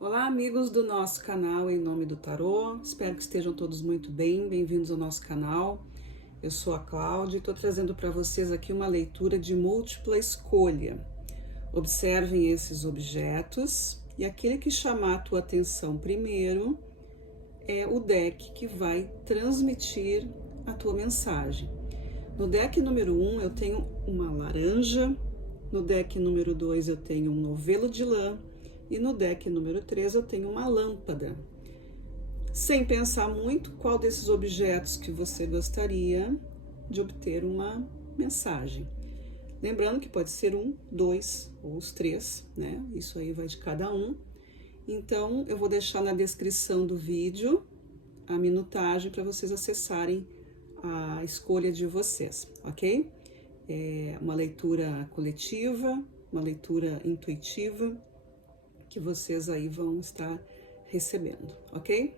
Olá, amigos do nosso canal Em Nome do Tarô. Espero que estejam todos muito bem. Bem-vindos ao nosso canal. Eu sou a Cláudia e estou trazendo para vocês aqui uma leitura de múltipla escolha. Observem esses objetos e aquele que chamar a tua atenção primeiro é o deck que vai transmitir a tua mensagem. No deck número 1 eu tenho uma laranja, no deck número 2 eu tenho um novelo de lã, e no deck número 3 eu tenho uma lâmpada. Sem pensar muito, qual desses objetos que você gostaria de obter uma mensagem. Lembrando que pode ser um, dois ou os três, né? Isso aí vai de cada um. Então, eu vou deixar na descrição do vídeo a minutagem para vocês acessarem a escolha de vocês, ok? É uma leitura coletiva, uma leitura intuitiva, que vocês aí vão estar recebendo, ok?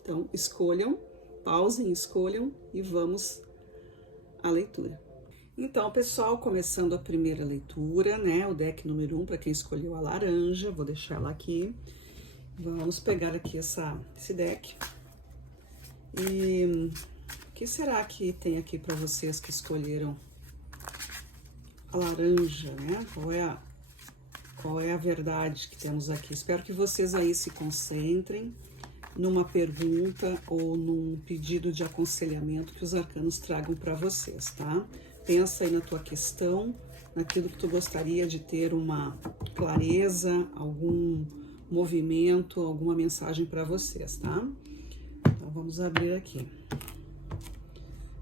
Então, escolham, pausem, escolham e vamos à leitura. Então, pessoal, começando a primeira leitura, né? O deck número 1, para quem escolheu a laranja, vou deixar ela aqui. Vamos pegar aqui esse deck. E o que será que tem aqui para vocês que escolheram a laranja, né? Qual é a verdade que temos aqui? Espero que vocês aí se concentrem numa pergunta ou num pedido de aconselhamento que os arcanos tragam para vocês, tá? Pensa aí na tua questão, naquilo que tu gostaria de ter uma clareza, algum movimento, alguma mensagem para vocês, tá? Então vamos abrir aqui.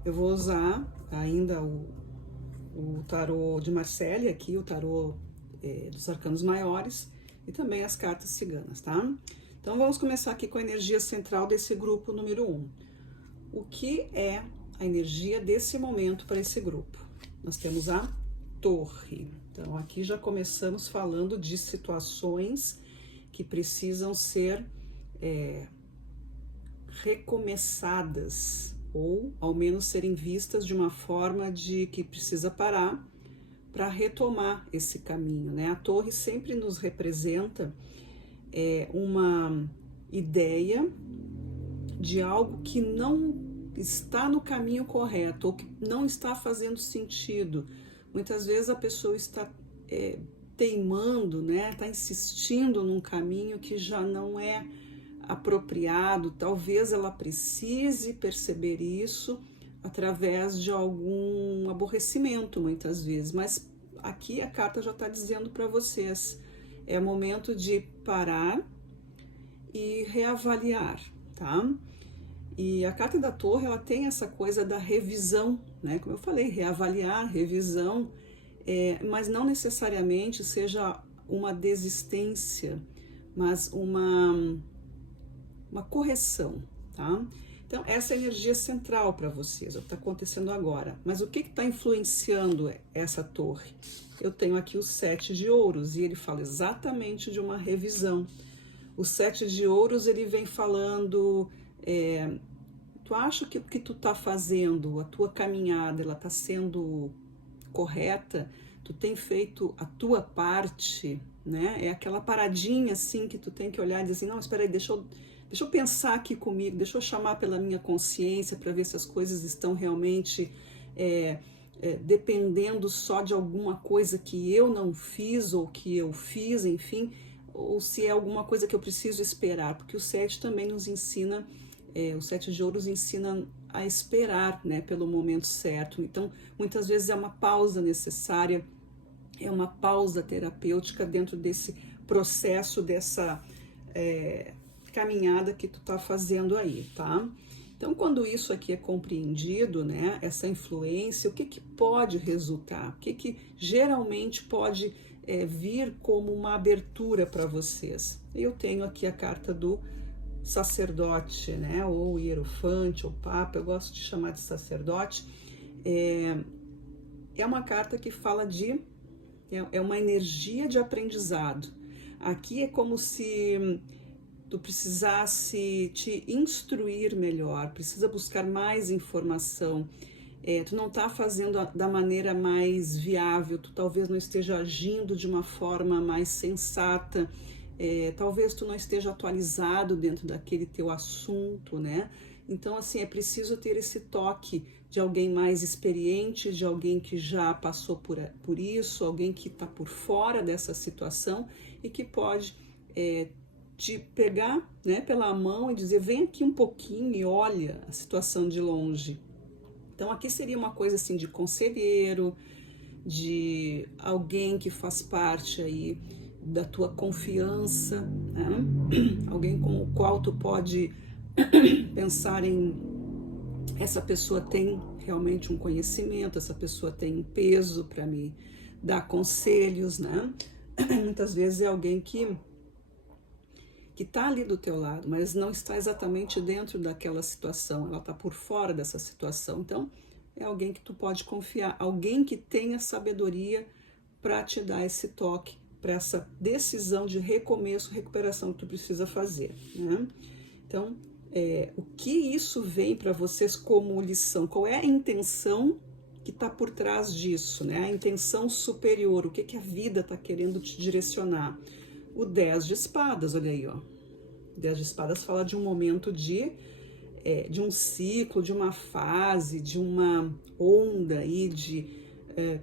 Eu vou usar ainda o tarô de Marcelle aqui, o tarô dos arcanos maiores e também as cartas ciganas, tá? Então vamos começar aqui com a energia central desse grupo número 1. O que é a energia desse momento para esse grupo? Nós temos a torre. Então aqui já começamos falando de situações que precisam ser recomeçadas ou ao menos serem vistas de uma forma de que precisa parar para retomar esse caminho, né? A torre sempre nos representa uma ideia de algo que não está no caminho correto ou que não está fazendo sentido. Muitas vezes a pessoa está teimando, né? Está insistindo num caminho que já não é apropriado. Talvez ela precise perceber isso através de algum aborrecimento, muitas vezes, mas aqui a carta já está dizendo para vocês, é momento de parar e reavaliar, tá? E a carta da torre, ela tem essa coisa da revisão, né? Como eu falei, reavaliar, revisão, mas não necessariamente seja uma desistência, mas uma correção, tá? Então, essa é a energia central para vocês, é o que está acontecendo agora. Mas o que está influenciando essa torre? Eu tenho aqui o 7 de ouros e ele fala exatamente de uma revisão. O 7 de ouros, ele vem falando, tu acha que o que tu está fazendo, a tua caminhada, ela está sendo correta? Tu tem feito a tua parte, né? É aquela paradinha assim que tu tem que olhar e dizer assim, não, espera aí, deixa eu pensar aqui comigo, deixa eu chamar pela minha consciência para ver se as coisas estão realmente dependendo só de alguma coisa que eu não fiz ou que eu fiz, enfim, ou se é alguma coisa que eu preciso esperar, porque o 7 também nos ensina, o 7 de ouros ensina a esperar, né, pelo momento certo. Então, muitas vezes é uma pausa necessária, é uma pausa terapêutica dentro desse processo, dessa caminhada que tu tá fazendo aí, tá? Então, quando isso aqui é compreendido, né, essa influência, o que que pode resultar? O que que geralmente pode vir como uma abertura para vocês? Eu tenho aqui a carta do sacerdote, né, ou hierofante, ou papa, eu gosto de chamar de sacerdote. É uma carta que fala de... é uma energia de aprendizado. Aqui é como se tu precisasse te instruir melhor, precisa buscar mais informação, tu não está fazendo da maneira mais viável, tu talvez não esteja agindo de uma forma mais sensata, talvez tu não esteja atualizado dentro daquele teu assunto, né? Então, assim, é preciso ter esse toque de alguém mais experiente, de alguém que já passou por isso, alguém que está por fora dessa situação e que pode te pegar, né, pela mão e dizer, vem aqui um pouquinho e olha a situação de longe. Então, aqui seria uma coisa assim de conselheiro, de alguém que faz parte aí da tua confiança, né? Alguém com o qual tu pode pensar em, essa pessoa tem realmente um conhecimento, essa pessoa tem um peso para me dar conselhos, né? Muitas vezes é alguém que está ali do teu lado, mas não está exatamente dentro daquela situação, ela está por fora dessa situação. Então, é alguém que tu pode confiar, alguém que tenha sabedoria para te dar esse toque, para essa decisão de recomeço, recuperação que tu precisa fazer, né? Então, o que isso vem para vocês como lição? Qual é a intenção que está por trás disso, né? A intenção superior, o que, que a vida está querendo te direcionar? O 10 de espadas, olha aí, ó. O 10 de espadas fala de um momento de um ciclo, de uma fase, de uma onda aí de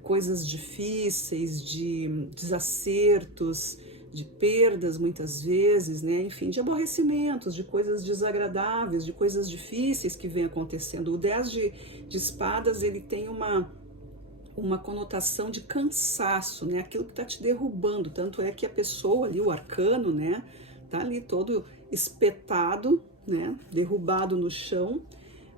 coisas difíceis, de desacertos, de perdas muitas vezes, né? Enfim, de aborrecimentos, de coisas desagradáveis, de coisas difíceis que vem acontecendo. O 10 de espadas, ele tem uma conotação de cansaço, né? Aquilo que está te derrubando, tanto é que a pessoa ali, o arcano, né? Tá ali todo espetado, né? Derrubado no chão,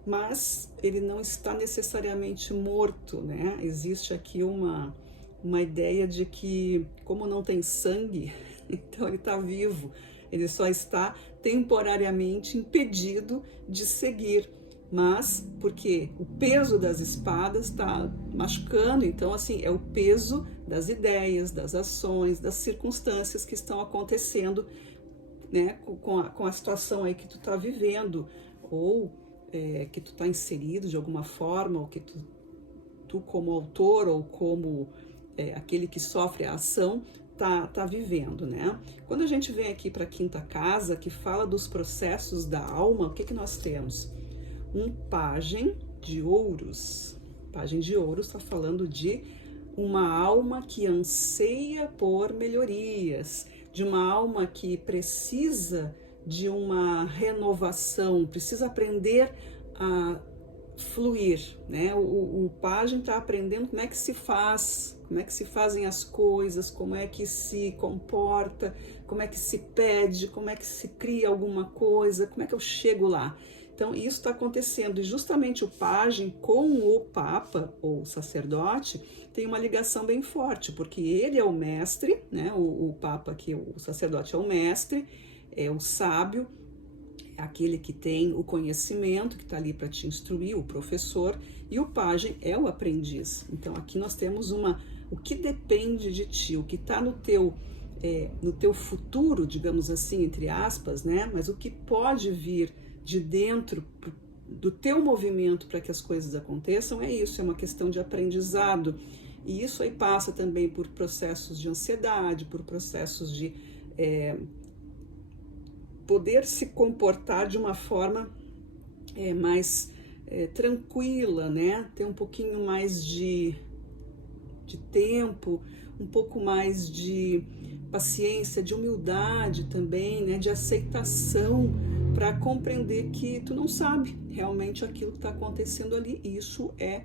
mas ele não está necessariamente morto, né? Existe aqui uma ideia de que, como não tem sangue, então ele está vivo, ele só está temporariamente impedido de seguir. Mas porque o peso das espadas está machucando, então assim, é o peso das ideias, das ações, das circunstâncias que estão acontecendo, né, com a situação aí que tu está vivendo, ou que tu está inserido de alguma forma, ou que tu como autor, ou como aquele que sofre a ação, tá vivendo, né? Quando a gente vem aqui para a quinta casa, que fala dos processos da alma, o que que nós temos? Um pajem de ouros. Pajem de ouros está falando de uma alma que anseia por melhorias, de uma alma que precisa de uma renovação, precisa aprender a fluir, né? O pajem está aprendendo como é que se faz, como é que se fazem as coisas, como é que se comporta, como é que se pede, como é que se cria alguma coisa, como é que eu chego lá. Então, isso está acontecendo, e justamente o pajem com o papa, ou sacerdote, tem uma ligação bem forte, porque ele é o mestre, né? O papa aqui, o sacerdote é o mestre, é o sábio, é aquele que tem o conhecimento, que está ali para te instruir, o professor, e o pajem é o aprendiz. Então, aqui nós temos o que depende de ti, o que está no teu futuro, digamos assim, entre aspas, né? Mas o que pode vir de dentro do teu movimento para que as coisas aconteçam, é isso, é uma questão de aprendizado. E isso aí passa também por processos de ansiedade, por processos de poder se comportar de uma forma mais tranquila, né? Ter um pouquinho mais de tempo, um pouco mais de paciência, de humildade também, né? De aceitação, para compreender que tu não sabe realmente aquilo que está acontecendo ali. Isso é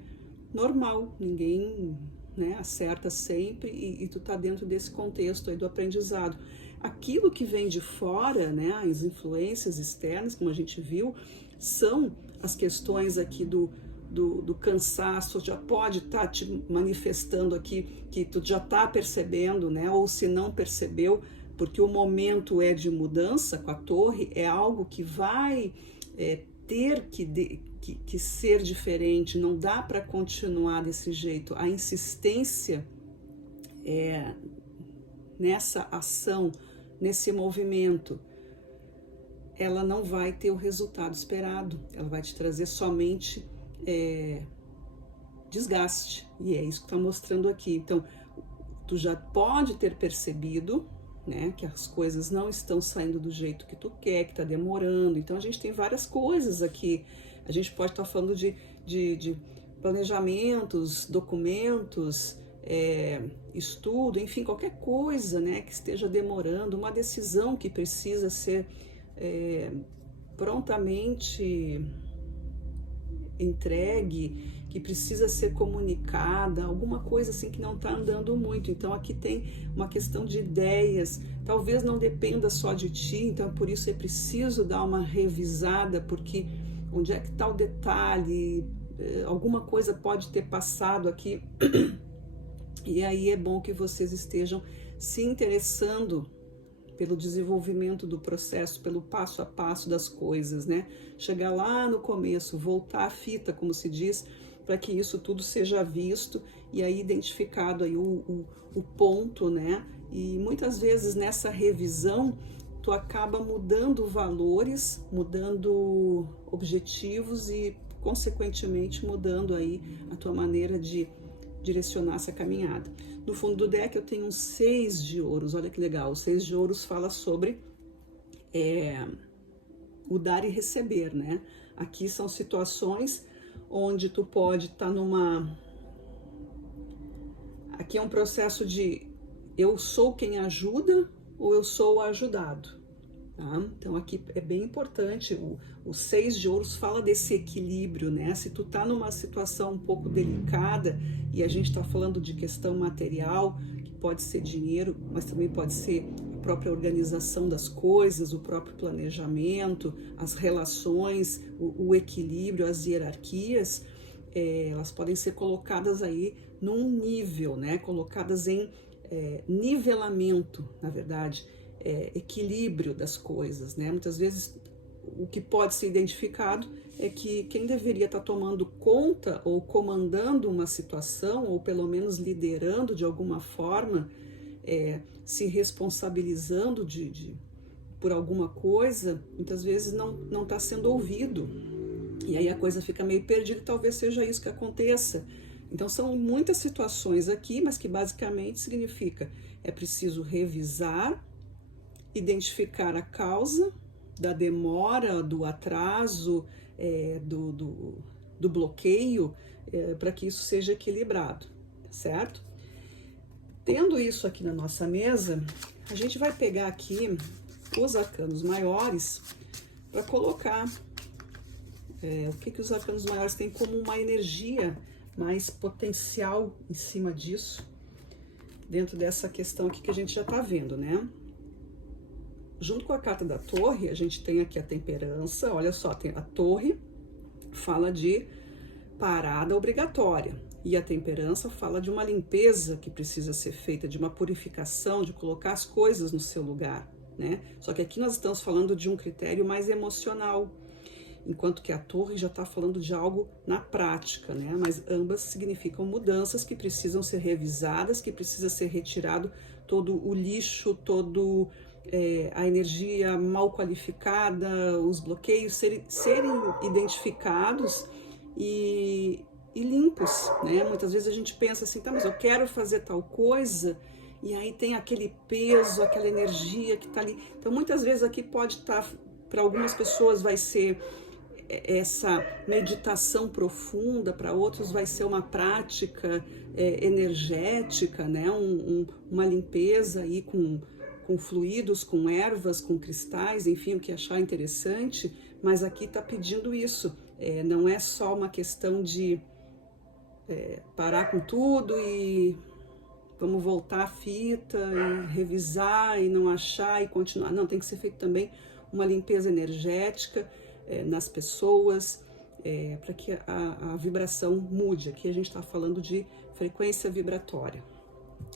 normal, ninguém, né, acerta sempre, e tu tá dentro desse contexto aí do aprendizado. Aquilo que vem de fora, né, as influências externas, como a gente viu, são as questões aqui do cansaço, já pode estar te manifestando aqui, que tu já tá percebendo, né, ou se não percebeu, porque o momento é de mudança com a torre, é algo que vai ter que ser diferente, não dá para continuar desse jeito. A insistência nessa ação, nesse movimento, ela não vai ter o resultado esperado, ela vai te trazer somente desgaste, e é isso que está mostrando aqui. Então, tu já pode ter percebido, né? Que as coisas não estão saindo do jeito que tu quer, que está demorando. Então a gente tem várias coisas aqui. A gente pode estar falando de planejamentos, documentos, estudo, enfim, qualquer coisa, né, que esteja demorando, uma decisão que precisa ser prontamente entregue, que precisa ser comunicada, alguma coisa assim que não está andando muito. Então aqui tem uma questão de ideias, talvez não dependa só de ti, então por isso é preciso dar uma revisada, porque onde é que está o detalhe, alguma coisa pode ter passado aqui, e aí é bom que vocês estejam se interessando pelo desenvolvimento do processo, pelo passo a passo das coisas, né? Chegar lá no começo, voltar a fita, como se diz, para que isso tudo seja visto e aí identificado aí o ponto, né? E muitas vezes nessa revisão tu acaba mudando valores, mudando objetivos e consequentemente mudando aí a tua maneira de direcionar essa caminhada. No fundo do deck eu tenho um 6 de ouros, olha que legal. O 6 de ouros fala sobre o dar e receber, né? Aqui são situações onde tu pode estar numa... Aqui é um processo de eu sou quem ajuda ou eu sou o ajudado. Tá? Então aqui é bem importante, o 6 de ouros fala desse equilíbrio, né? Se tu tá numa situação um pouco delicada, e a gente tá falando de questão material, que pode ser dinheiro, mas também pode ser a própria organização das coisas, o próprio planejamento, as relações, o equilíbrio, as hierarquias, elas podem ser colocadas aí num nível, né? Colocadas em nivelamento, na verdade, equilíbrio das coisas, né? Muitas vezes o que pode ser identificado é que quem deveria estar tomando conta ou comandando uma situação, ou pelo menos liderando de alguma forma, se responsabilizando por alguma coisa, muitas vezes não está sendo ouvido. E aí a coisa fica meio perdida, talvez seja isso que aconteça. Então são muitas situações aqui, mas que basicamente significa é preciso revisar, identificar a causa da demora, do atraso, do bloqueio, para que isso seja equilibrado, certo? Tendo isso aqui na nossa mesa, a gente vai pegar aqui os arcanos maiores para colocar o que os arcanos maiores têm como uma energia mais potencial em cima disso, dentro dessa questão aqui que a gente já está vendo, né? Junto com a carta da torre, a gente tem aqui a temperança. Olha só, tem a torre fala de parada obrigatória, e a temperança fala de uma limpeza que precisa ser feita, de uma purificação, de colocar as coisas no seu lugar, né? Só que aqui nós estamos falando de um critério mais emocional, enquanto que a torre já está falando de algo na prática, né? Mas ambas significam mudanças que precisam ser revisadas, que precisa ser retirado todo o lixo, todo a energia mal qualificada, os bloqueios serem identificados e limpos, né? Muitas vezes a gente pensa assim, tá, mas eu quero fazer tal coisa, e aí tem aquele peso, aquela energia que tá ali. Então muitas vezes aqui pode estar, para algumas pessoas vai ser essa meditação profunda, para outros vai ser uma prática energética, né? Uma limpeza aí com fluidos, com ervas, com cristais, enfim, o que achar interessante, mas aqui está pedindo isso. Não é só uma questão de parar com tudo e vamos voltar a fita e revisar e não achar e continuar. Não, tem que ser feito também uma limpeza energética nas pessoas, para que a vibração mude. Aqui a gente está falando de frequência vibratória.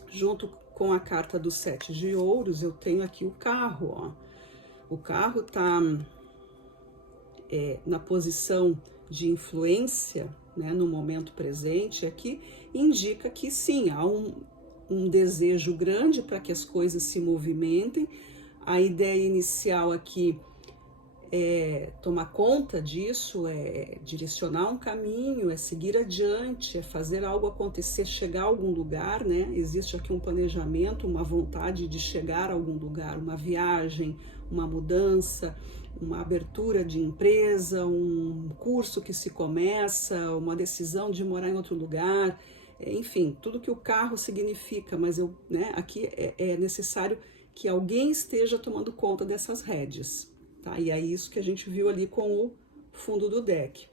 Junto com a carta do 7 de ouros, eu tenho aqui o carro, ó. O carro tá na posição de influência, né, no momento presente aqui, indica que sim, há um desejo grande para que as coisas se movimentem. A ideia inicial aqui tomar conta disso, é direcionar um caminho, é seguir adiante, é fazer algo acontecer, chegar a algum lugar, né? Existe aqui um planejamento, uma vontade de chegar a algum lugar, uma viagem, uma mudança, uma abertura de empresa, um curso que se começa, uma decisão de morar em outro lugar, enfim, tudo que o carro significa, mas aqui é necessário que alguém esteja tomando conta dessas rédeas, tá? E é isso que a gente viu ali com o fundo do deck.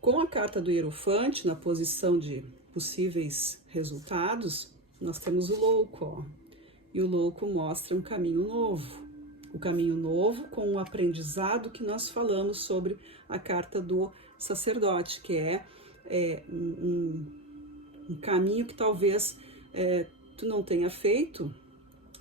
Com a carta do Hierofante, na posição de possíveis resultados, nós temos o louco, ó. E o louco mostra um caminho novo. O caminho novo com o aprendizado que nós falamos sobre a carta do sacerdote, que é um caminho que talvez tu não tenha feito,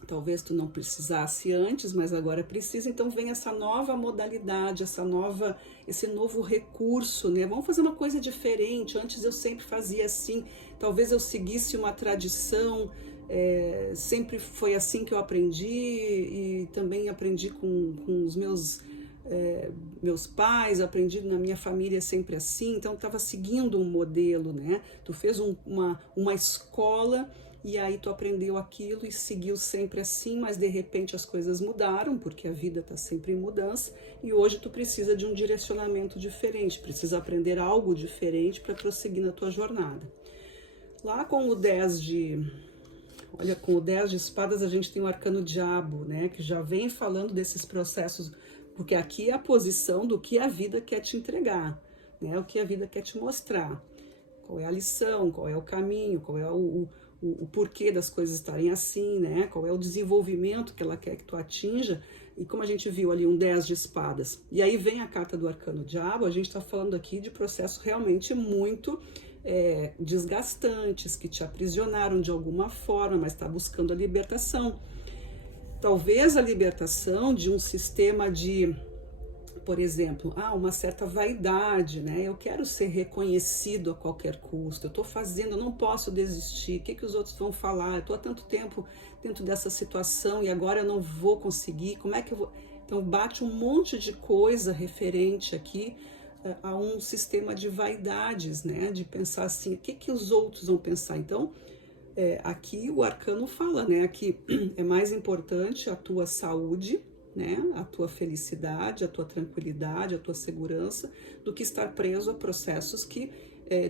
talvez tu não precisasse antes, mas agora precisa, então vem essa nova modalidade, esse novo recurso, né? Vamos fazer uma coisa diferente, antes eu sempre fazia assim, talvez eu seguisse uma tradição, sempre foi assim que eu aprendi, e também aprendi com os meus pais, aprendi na minha família sempre assim, então estava seguindo um modelo, né? Tu fez uma escola e aí tu aprendeu aquilo e seguiu sempre assim, mas de repente as coisas mudaram, porque a vida está sempre em mudança, e hoje tu precisa de um direcionamento diferente, precisa aprender algo diferente para prosseguir na tua jornada. Lá com o 10 de espadas a gente tem o arcano diabo, né, que já vem falando desses processos, porque aqui é a posição do que a vida quer te entregar, né, o que a vida quer te mostrar, qual é a lição, qual é o caminho, qual é o porquê das coisas estarem assim, né, qual é o desenvolvimento que ela quer que tu atinja, e como a gente viu ali um 10 de espadas, e aí vem a carta do arcano diabo, a gente está falando aqui de processos realmente muito desgastantes, que te aprisionaram de alguma forma, mas está buscando a libertação. Talvez a libertação de um sistema de, por exemplo, uma certa vaidade, né? Eu quero ser reconhecido a qualquer custo, eu estou fazendo, eu não posso desistir, o que os outros vão falar? Eu estou há tanto tempo dentro dessa situação e agora eu não vou conseguir, como é que eu vou? Então bate um monte de coisa referente aqui a um sistema de vaidades, né? De pensar assim, o que os outros vão pensar? Então, aqui o arcano fala, né? Aqui é mais importante a tua saúde, né? A tua felicidade, a tua tranquilidade, a tua segurança, do que estar preso a processos que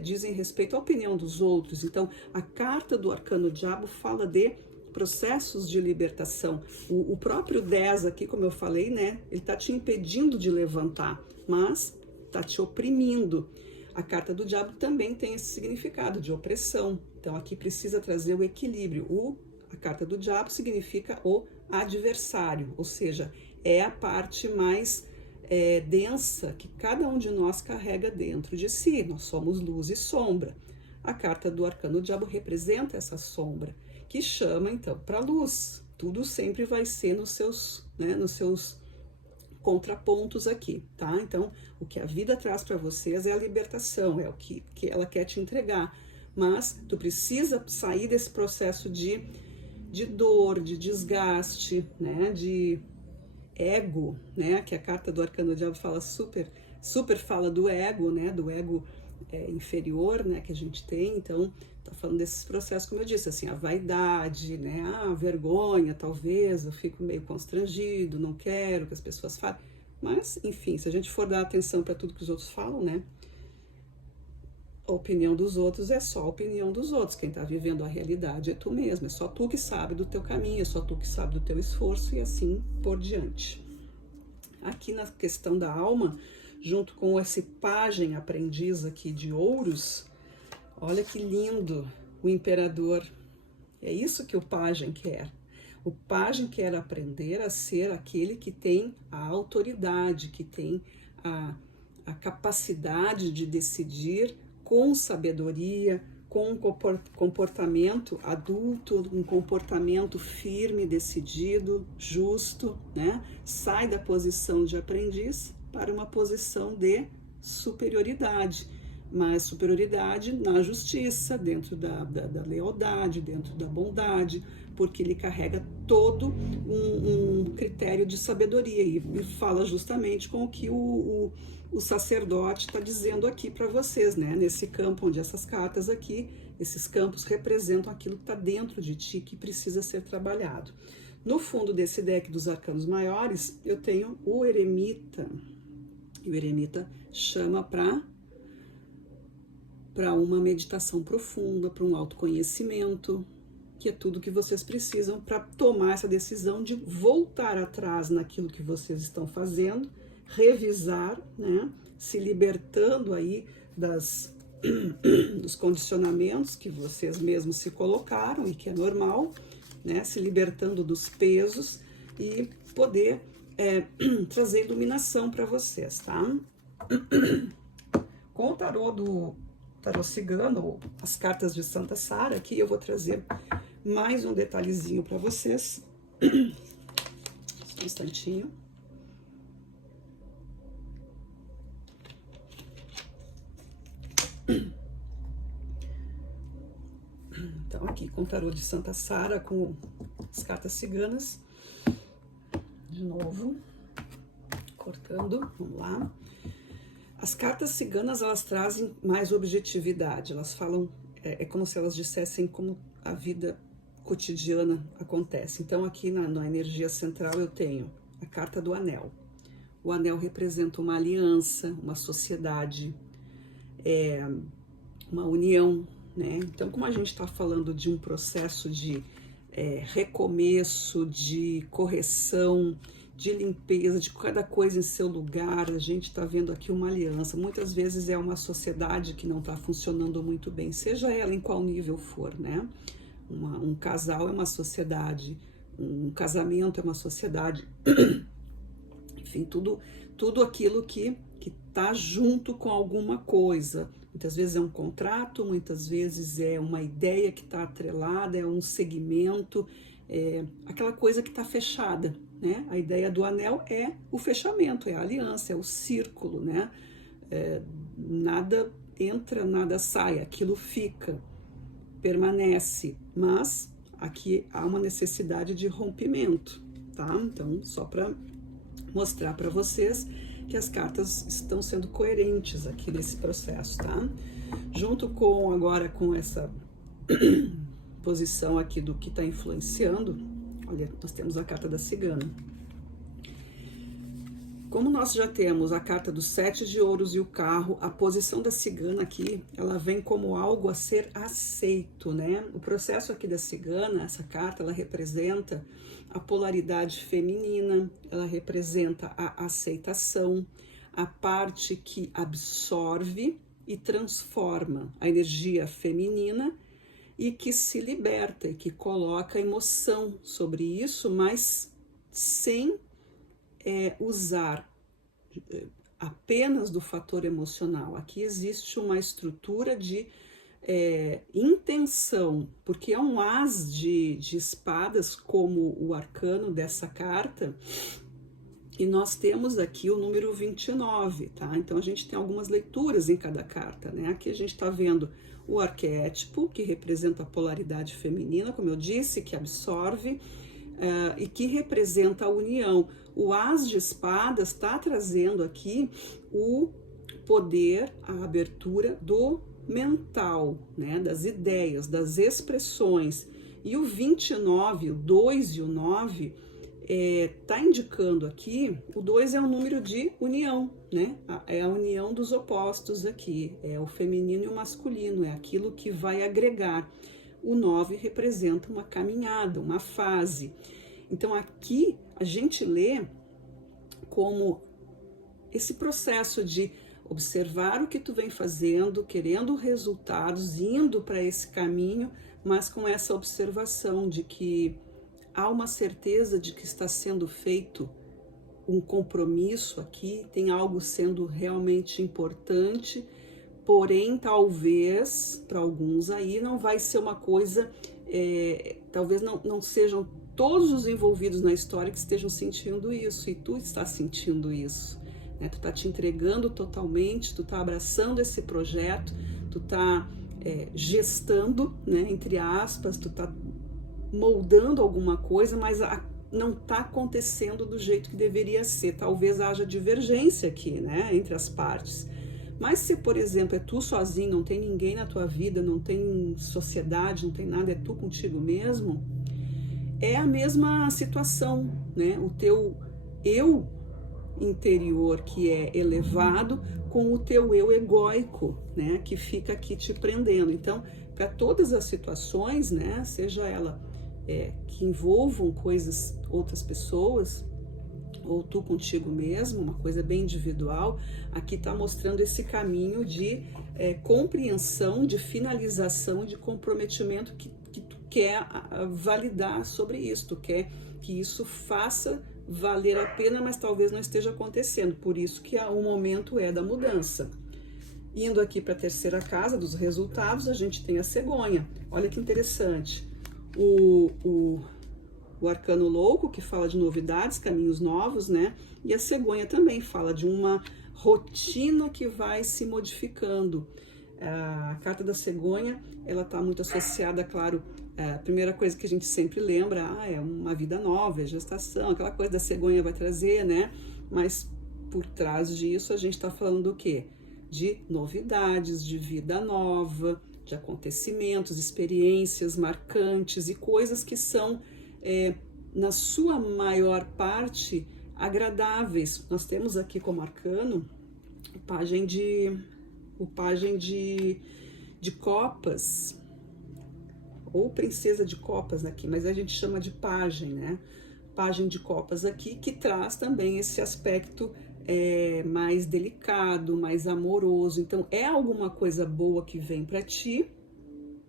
dizem respeito à opinião dos outros. Então, a carta do arcano diabo fala de processos de libertação. O próprio 10 aqui, como eu falei, né? Ele está te impedindo de levantar, mas está te oprimindo. A carta do diabo também tem esse significado de opressão. Então aqui precisa trazer o equilíbrio. A carta do diabo significa o adversário, ou seja, é a parte mais densa que cada um de nós carrega dentro de si. Nós somos luz e sombra. A carta do arcano do diabo representa essa sombra, que chama então para a luz. Tudo sempre vai ser nos seus contrapontos aqui, tá? Então, o que a vida traz para vocês é a libertação, é o que ela quer te entregar, mas tu precisa sair desse processo de dor, de desgaste, né? De ego, né? Que a carta do arcano do diabo fala super fala do ego, né? Do ego inferior, né? Que a gente tem. Então, tá falando desses processos, como eu disse, assim, a vaidade, né? A vergonha, talvez, eu fico meio constrangido, não quero que as pessoas falem. Mas, enfim, se a gente for dar atenção para tudo que os outros falam, né? A opinião dos outros é só a opinião dos outros. Quem tá vivendo a realidade é tu mesmo. É só tu que sabe do teu caminho, é só tu que sabe do teu esforço e assim por diante. Aqui na questão da alma, junto com esse pajem aprendiz aqui de ouros, olha que lindo o imperador. É isso que o pajem quer. O pajem quer aprender a ser aquele que tem a autoridade, que tem a capacidade de decidir com sabedoria, com um comportamento adulto, um comportamento firme, decidido, justo, né? Sai da posição de aprendiz para uma posição de superioridade. mas superioridade na justiça, dentro da lealdade, dentro da bondade, porque ele carrega todo um critério de sabedoria e fala justamente com o que o sacerdote está dizendo aqui para vocês, né? Nesse campo onde essas cartas aqui, esses campos representam aquilo que está dentro de ti, que precisa ser trabalhado. No fundo desse deck dos arcanos maiores, eu tenho o eremita. E o eremita chama para uma meditação profunda, para um autoconhecimento, que é tudo que vocês precisam para tomar essa decisão de voltar atrás naquilo que vocês estão fazendo, revisar, né? Se libertando aí dos condicionamentos que vocês mesmos se colocaram e que é normal, né? Se libertando dos pesos e poder trazer iluminação para vocês, tá? Com o tarô do tarô cigano, as cartas de Santa Sara, aqui eu vou trazer mais um detalhezinho para vocês. Só um instantinho. Então, aqui com o tarô de Santa Sara, com as cartas ciganas. De novo, cortando, vamos lá. As cartas ciganas, elas trazem mais objetividade, elas falam, é como se elas dissessem como a vida cotidiana acontece. Então, aqui na energia central eu tenho a carta do anel. O anel representa uma aliança, uma sociedade, uma união, né? Então, como a gente está falando de um processo de recomeço, de correção, de limpeza, de cada coisa em seu lugar, a gente está vendo aqui uma aliança. Muitas vezes é uma sociedade que não está funcionando muito bem, seja ela em qual nível for, né? Um casal é uma sociedade, um casamento é uma sociedade, enfim, tudo aquilo que está junto com alguma coisa. Muitas vezes é um contrato, muitas vezes é uma ideia que está atrelada, é um segmento, aquela coisa que está fechada, né? A ideia do anel é o fechamento, é a aliança, é o círculo, né? Nada entra, nada sai, aquilo fica, permanece, mas aqui há uma necessidade de rompimento, tá? Então, só para mostrar para vocês que as cartas estão sendo coerentes aqui nesse processo, tá? Junto com, agora, com essa posição aqui do que está influenciando, olha, nós temos a carta da cigana. Como nós já temos a carta dos 7 de ouros e o carro, a posição da cigana aqui, ela vem como algo a ser aceito, né? O processo aqui da cigana, essa carta, ela representa a polaridade feminina, ela representa a aceitação, a parte que absorve e transforma a energia feminina e que se liberta e que coloca emoção sobre isso, mas sem usar apenas do fator emocional. Aqui existe uma estrutura de intenção, porque é um as de espadas como o arcano dessa carta, e nós temos aqui o número 29, tá? Então a gente tem algumas leituras em cada carta, né? Aqui a gente tá vendo o arquétipo, que representa a polaridade feminina, como eu disse, que absorve, e que representa a união. O as de espadas está trazendo aqui o poder, a abertura do mental, né, das ideias, das expressões. E o 29, o 2 e o 9, tá indicando aqui, o 2 é um número de união, né? É a união dos opostos aqui, é o feminino e o masculino, é aquilo que vai agregar. O 9 representa uma caminhada, uma fase. Então aqui a gente lê como esse processo de observar o que tu vem fazendo, querendo resultados, indo para esse caminho, mas com essa observação de que há uma certeza de que está sendo feito um compromisso aqui, tem algo sendo realmente importante, porém talvez para alguns aí não vai ser uma coisa, talvez não sejam todos os envolvidos na história que estejam sentindo isso, e tu está sentindo isso. né? Tu tá te entregando totalmente, tu tá abraçando esse projeto, tu tá gestando, né, entre aspas, tu tá moldando alguma coisa, mas não tá acontecendo do jeito que deveria ser. Talvez haja divergência aqui, né, entre as partes. Mas se, por exemplo, é tu sozinho, não tem ninguém na tua vida, não tem sociedade, não tem nada, é tu contigo mesmo, é a mesma situação, né? O teu eu interior que é elevado com o teu eu egóico, né? Que fica aqui te prendendo. Então, para todas as situações, né? Seja ela que envolvam coisas, outras pessoas, ou tu contigo mesmo, uma coisa bem individual, aqui está mostrando esse caminho de compreensão, de finalização, de comprometimento que tu quer validar sobre isso, tu quer que isso faça valer a pena, mas talvez não esteja acontecendo, por isso que o momento é da mudança. Indo aqui para a terceira casa dos resultados, a gente tem a cegonha. Olha que interessante. O arcano louco, que fala de novidades, caminhos novos, né? E a cegonha também fala de uma rotina que vai se modificando. A carta da cegonha, ela está muito associada, claro, a primeira coisa que a gente sempre lembra, é uma vida nova, é gestação, aquela coisa da cegonha vai trazer, né? Mas por trás disso a gente está falando do quê? De novidades, de vida nova, de acontecimentos, experiências marcantes e coisas que são na sua maior parte agradáveis. Nós temos aqui como arcano o pajem de copas, ou princesa de copas aqui, mas a gente chama de pajem, né? Pajem de copas aqui, que traz também esse aspecto mais delicado, mais amoroso. Então é alguma coisa boa que vem para ti,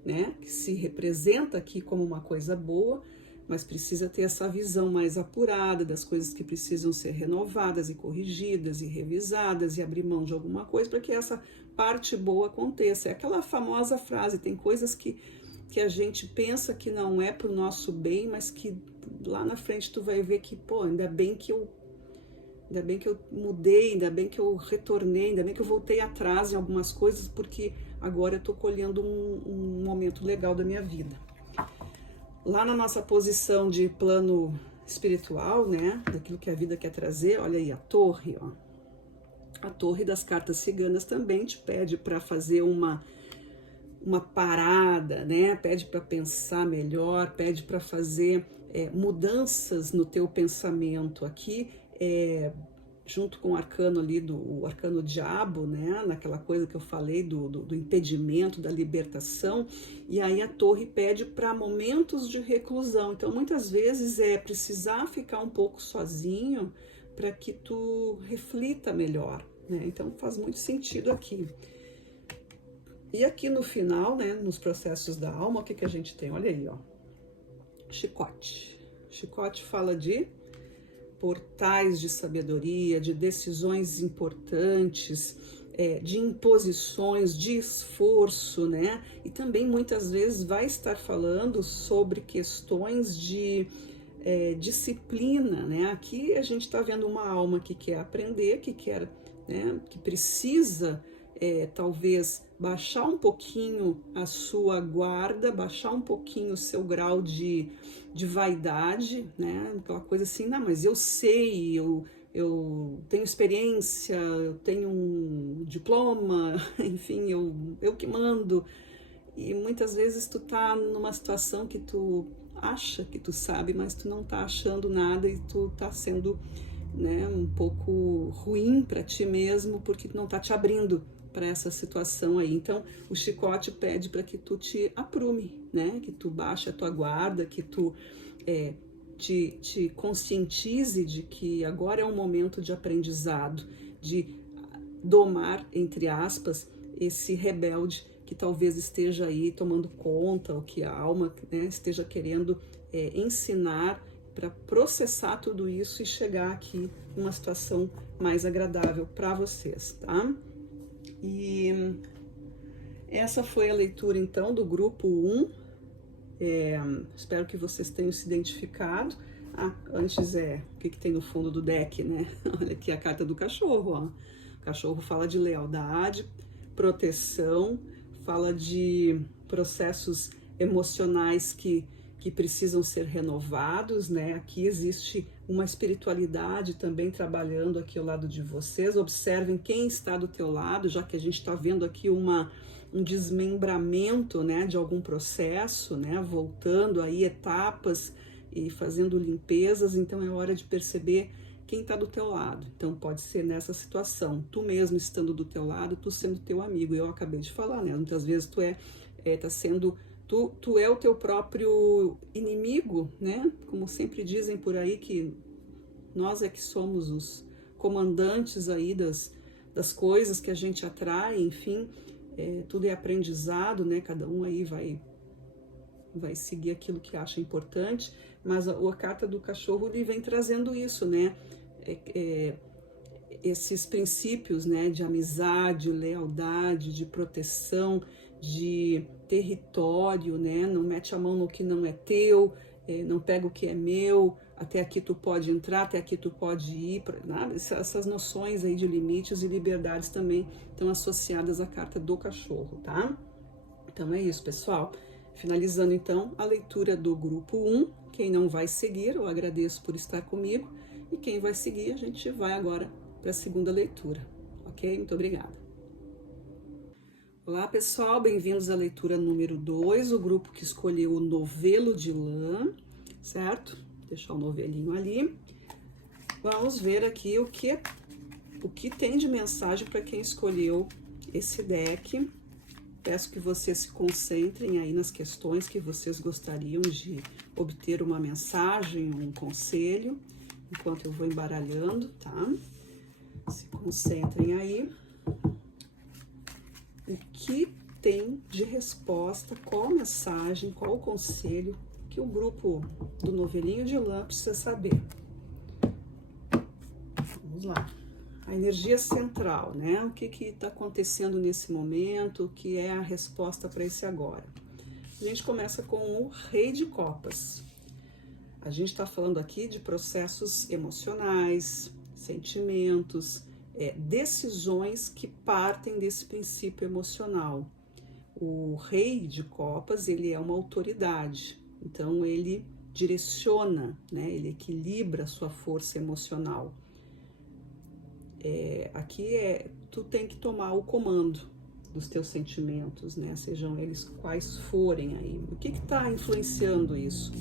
né? Que se representa aqui como uma coisa boa, mas precisa ter essa visão mais apurada das coisas que precisam ser renovadas e corrigidas e revisadas e abrir mão de alguma coisa para que essa parte boa aconteça. É aquela famosa frase, tem coisas que a gente pensa que não é para o nosso bem, mas que lá na frente tu vai ver que, pô, ainda bem que eu mudei, ainda bem que eu retornei, ainda bem que eu voltei atrás em algumas coisas, porque agora eu tô colhendo um momento legal da minha vida. Lá na nossa posição de plano espiritual, né, daquilo que a vida quer trazer, olha aí a torre, ó. A torre das cartas ciganas também te pede para fazer uma parada, né, pede para pensar melhor, pede para fazer mudanças no teu pensamento. Aqui, junto com o arcano ali, o arcano diabo, né, naquela coisa que eu falei do impedimento, da libertação, e aí a torre pede para momentos de reclusão. Então, muitas vezes precisar ficar um pouco sozinho para que tu reflita melhor, né? Então, faz muito sentido aqui. E aqui no final, né, nos processos da alma, o que a gente tem? Olha aí, ó, chicote. Chicote fala de portais de sabedoria, de decisões importantes, de imposições, de esforço, né? E também muitas vezes vai estar falando sobre questões de disciplina, né? Aqui a gente está vendo uma alma que quer aprender, que quer, né, que precisa talvez baixar um pouquinho a sua guarda, baixar um pouquinho o seu grau de vaidade, né? Aquela coisa assim, não, mas eu sei, eu tenho experiência, eu tenho um diploma, enfim, eu que mando. E muitas vezes tu tá numa situação que tu acha que tu sabe, mas tu não tá achando nada e tu tá sendo, né, um pouco ruim para ti mesmo, porque tu não tá te abrindo para essa situação aí. Então, o chicote pede para que tu te aprume, né? Que tu baixe a tua guarda, que tu te conscientize de que agora é um momento de aprendizado, de domar, entre aspas, esse rebelde que talvez esteja aí tomando conta, ou que a alma, né, esteja querendo ensinar para processar tudo isso e chegar aqui numa situação mais agradável para vocês, tá? E essa foi a leitura, então, do grupo 1. Espero que vocês tenham se identificado. Ah, antes o que tem no fundo do deck, né? Olha aqui a carta do cachorro, ó. O cachorro fala de lealdade, proteção, fala de processos emocionais que precisam ser renovados, né? Aqui existe uma espiritualidade também trabalhando aqui ao lado de vocês. Observem quem está do teu lado, já que a gente está vendo aqui um desmembramento, né, de algum processo, né? Voltando aí etapas e fazendo limpezas, então é hora de perceber quem está do teu lado. Então pode ser nessa situação, tu mesmo estando do teu lado, tu sendo teu amigo. Eu acabei de falar, né? Muitas vezes tá sendo, tu é o teu próprio inimigo, né? Como sempre dizem por aí que nós é que somos os comandantes aí das coisas que a gente atrai, enfim, tudo é aprendizado, né? Cada um aí vai seguir aquilo que acha importante, mas a carta do cachorro ele vem trazendo isso, né? Esses princípios, né, de amizade, lealdade, de proteção, de território, né? Não mete a mão no que não é teu, não pega o que é meu, até aqui tu pode entrar, até aqui tu pode ir, nada. Essas noções aí de limites e liberdades também estão associadas à carta do cachorro, tá? Então é isso, pessoal. Finalizando então a leitura do grupo 1, quem não vai seguir, eu agradeço por estar comigo, e quem vai seguir, a gente vai agora para a segunda leitura, ok? Muito obrigada. Olá, pessoal, bem-vindos à leitura número 2, o grupo que escolheu o novelo de lã, certo? Vou deixar o novelinho ali. Vamos ver aqui o que tem de mensagem para quem escolheu esse deck. Peço que vocês se concentrem aí nas questões que vocês gostariam de obter uma mensagem, um conselho, enquanto eu vou embaralhando, tá? Se concentrem aí. O que tem de resposta, qual mensagem, qual conselho que o grupo do novelinho de lã precisa saber? Vamos lá. A energia central, né? O que está acontecendo nesse momento, o que é a resposta para esse agora? A gente começa com o Rei de Copas. A gente está falando aqui de processos emocionais, sentimentos, decisões que partem desse princípio emocional. O Rei de Copas, ele é uma autoridade, então ele direciona, né? Ele equilibra a sua força emocional. Aqui tu tem que tomar o comando dos teus sentimentos, né? Sejam eles quais forem aí. O que está influenciando isso?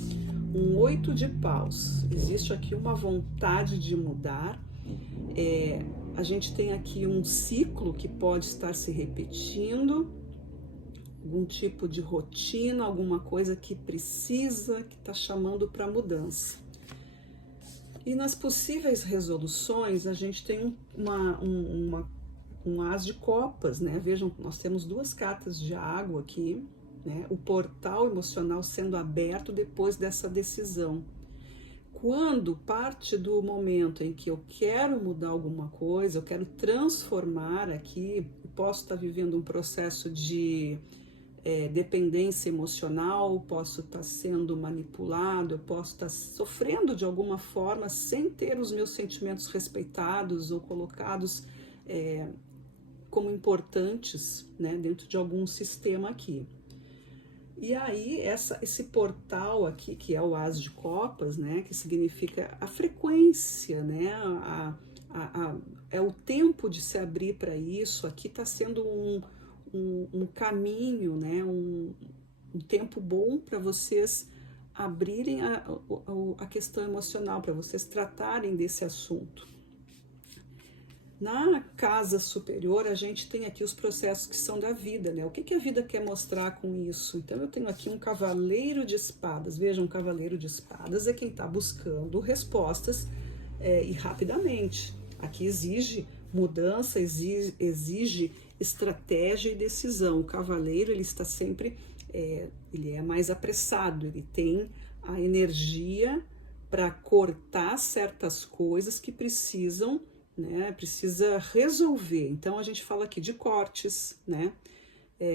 Um 8 de paus. Existe aqui uma vontade de mudar. A gente tem aqui um ciclo que pode estar se repetindo, algum tipo de rotina, alguma coisa que precisa, que está chamando para mudança. E nas possíveis resoluções, a gente tem um as de copas, né? Vejam, nós temos duas cartas de água aqui, né? O portal emocional sendo aberto depois dessa decisão. Quando parte do momento em que eu quero mudar alguma coisa, eu quero transformar aqui, eu posso estar vivendo um processo de dependência emocional, posso estar sendo manipulado, eu posso estar sofrendo de alguma forma sem ter os meus sentimentos respeitados ou colocados como importantes, né, dentro de algum sistema aqui. E aí esse portal aqui, que é o As de Copas, né, que significa a frequência, né, é o tempo de se abrir para isso. Aqui está sendo um caminho, né, um tempo bom para vocês abrirem a questão emocional, para vocês tratarem desse assunto. Na casa superior, a gente tem aqui os processos que são da vida, né? O que a vida quer mostrar com isso? Então, eu tenho aqui um cavaleiro de espadas. Vejam, um cavaleiro de espadas é quem está buscando respostas e rapidamente. Aqui exige mudança, exige estratégia e decisão. O cavaleiro, ele está sempre, ele é mais apressado, ele tem a energia para cortar certas coisas que precisam, né, precisa resolver. Então a gente fala aqui de cortes, né,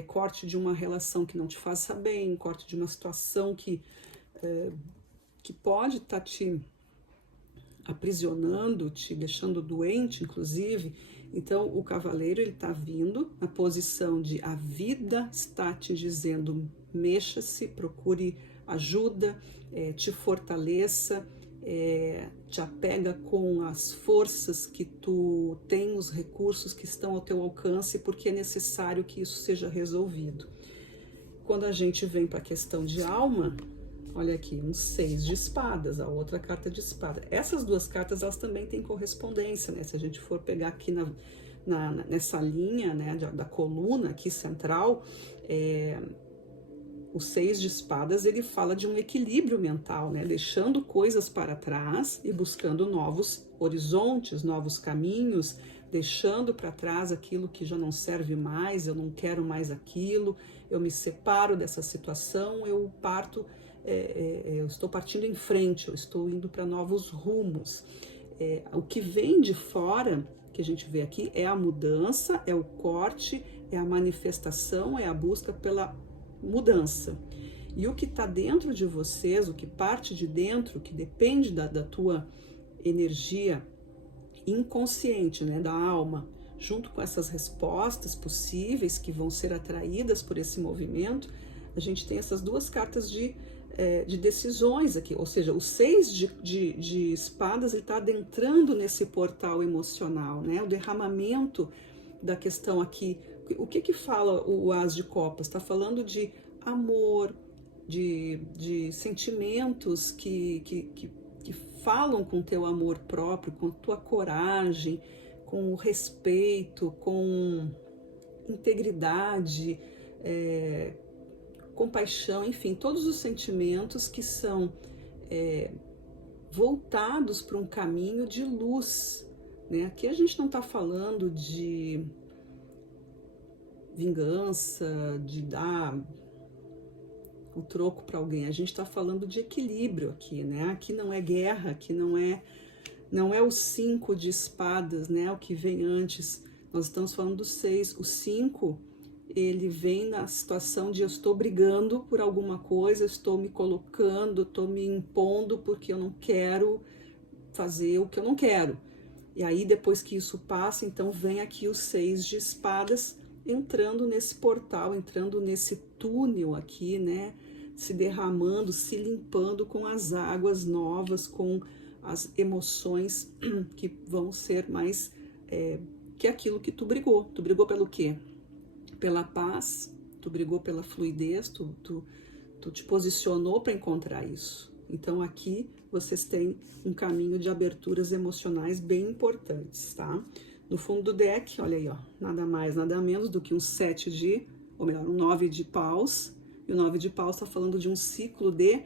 corte de uma relação que não te faça bem, corte de uma situação que que pode estar te aprisionando, te deixando doente, inclusive. Então, o cavaleiro, ele está vindo na posição de a vida está te dizendo, mexa-se, procure ajuda, te fortaleça, te apega com as forças que tu tem, os recursos que estão ao teu alcance, porque é necessário que isso seja resolvido. Quando a gente vem para a questão de alma, olha aqui, um 6 de espadas, a outra carta de espada. Essas duas cartas, elas também têm correspondência, né? Se a gente for pegar aqui nessa linha, né, da coluna aqui central, o 6 de espadas, ele fala de um equilíbrio mental, né? Deixando coisas para trás e buscando novos horizontes, novos caminhos, deixando para trás aquilo que já não serve mais, eu não quero mais aquilo, eu me separo dessa situação, eu estou partindo em frente, eu estou indo para novos rumos. O que vem de fora, que a gente vê aqui, é a mudança, é o corte, é a manifestação, é a busca pela mudança. E o que está dentro de vocês, o que parte de dentro, que depende da tua energia inconsciente, né, da alma, junto com essas respostas possíveis que vão ser atraídas por esse movimento, a gente tem essas duas cartas de decisões aqui, ou seja, o 6 de espadas está adentrando nesse portal emocional, né? O derramamento da questão aqui. O que fala o As de Copas? Está falando de amor, de sentimentos que falam com teu amor próprio, com tua coragem, com o respeito, com integridade, compaixão, enfim, todos os sentimentos que são voltados para um caminho de luz, né? Aqui a gente não está falando de vingança, de dar o troco para alguém, a gente está falando de equilíbrio aqui, né? Aqui não é guerra, aqui não é o 5 de espadas, né? O que vem antes, nós estamos falando do 6, o 5, ele vem na situação de eu estou brigando por alguma coisa, estou me colocando, estou me impondo porque eu não quero fazer o que eu não quero. E aí depois que isso passa, então vem aqui o 6 de espadas entrando nesse portal, entrando nesse túnel aqui, né? Se derramando, se limpando com as águas novas, com as emoções que vão ser mais que aquilo que tu brigou. Tu brigou pelo quê? Pela paz, tu brigou pela fluidez, tu te posicionou para encontrar isso. Então aqui vocês têm um caminho de aberturas emocionais bem importantes, tá? No fundo do deck, olha aí, ó, nada mais, nada menos do que um 9 de paus. E o 9 de paus está falando de um ciclo de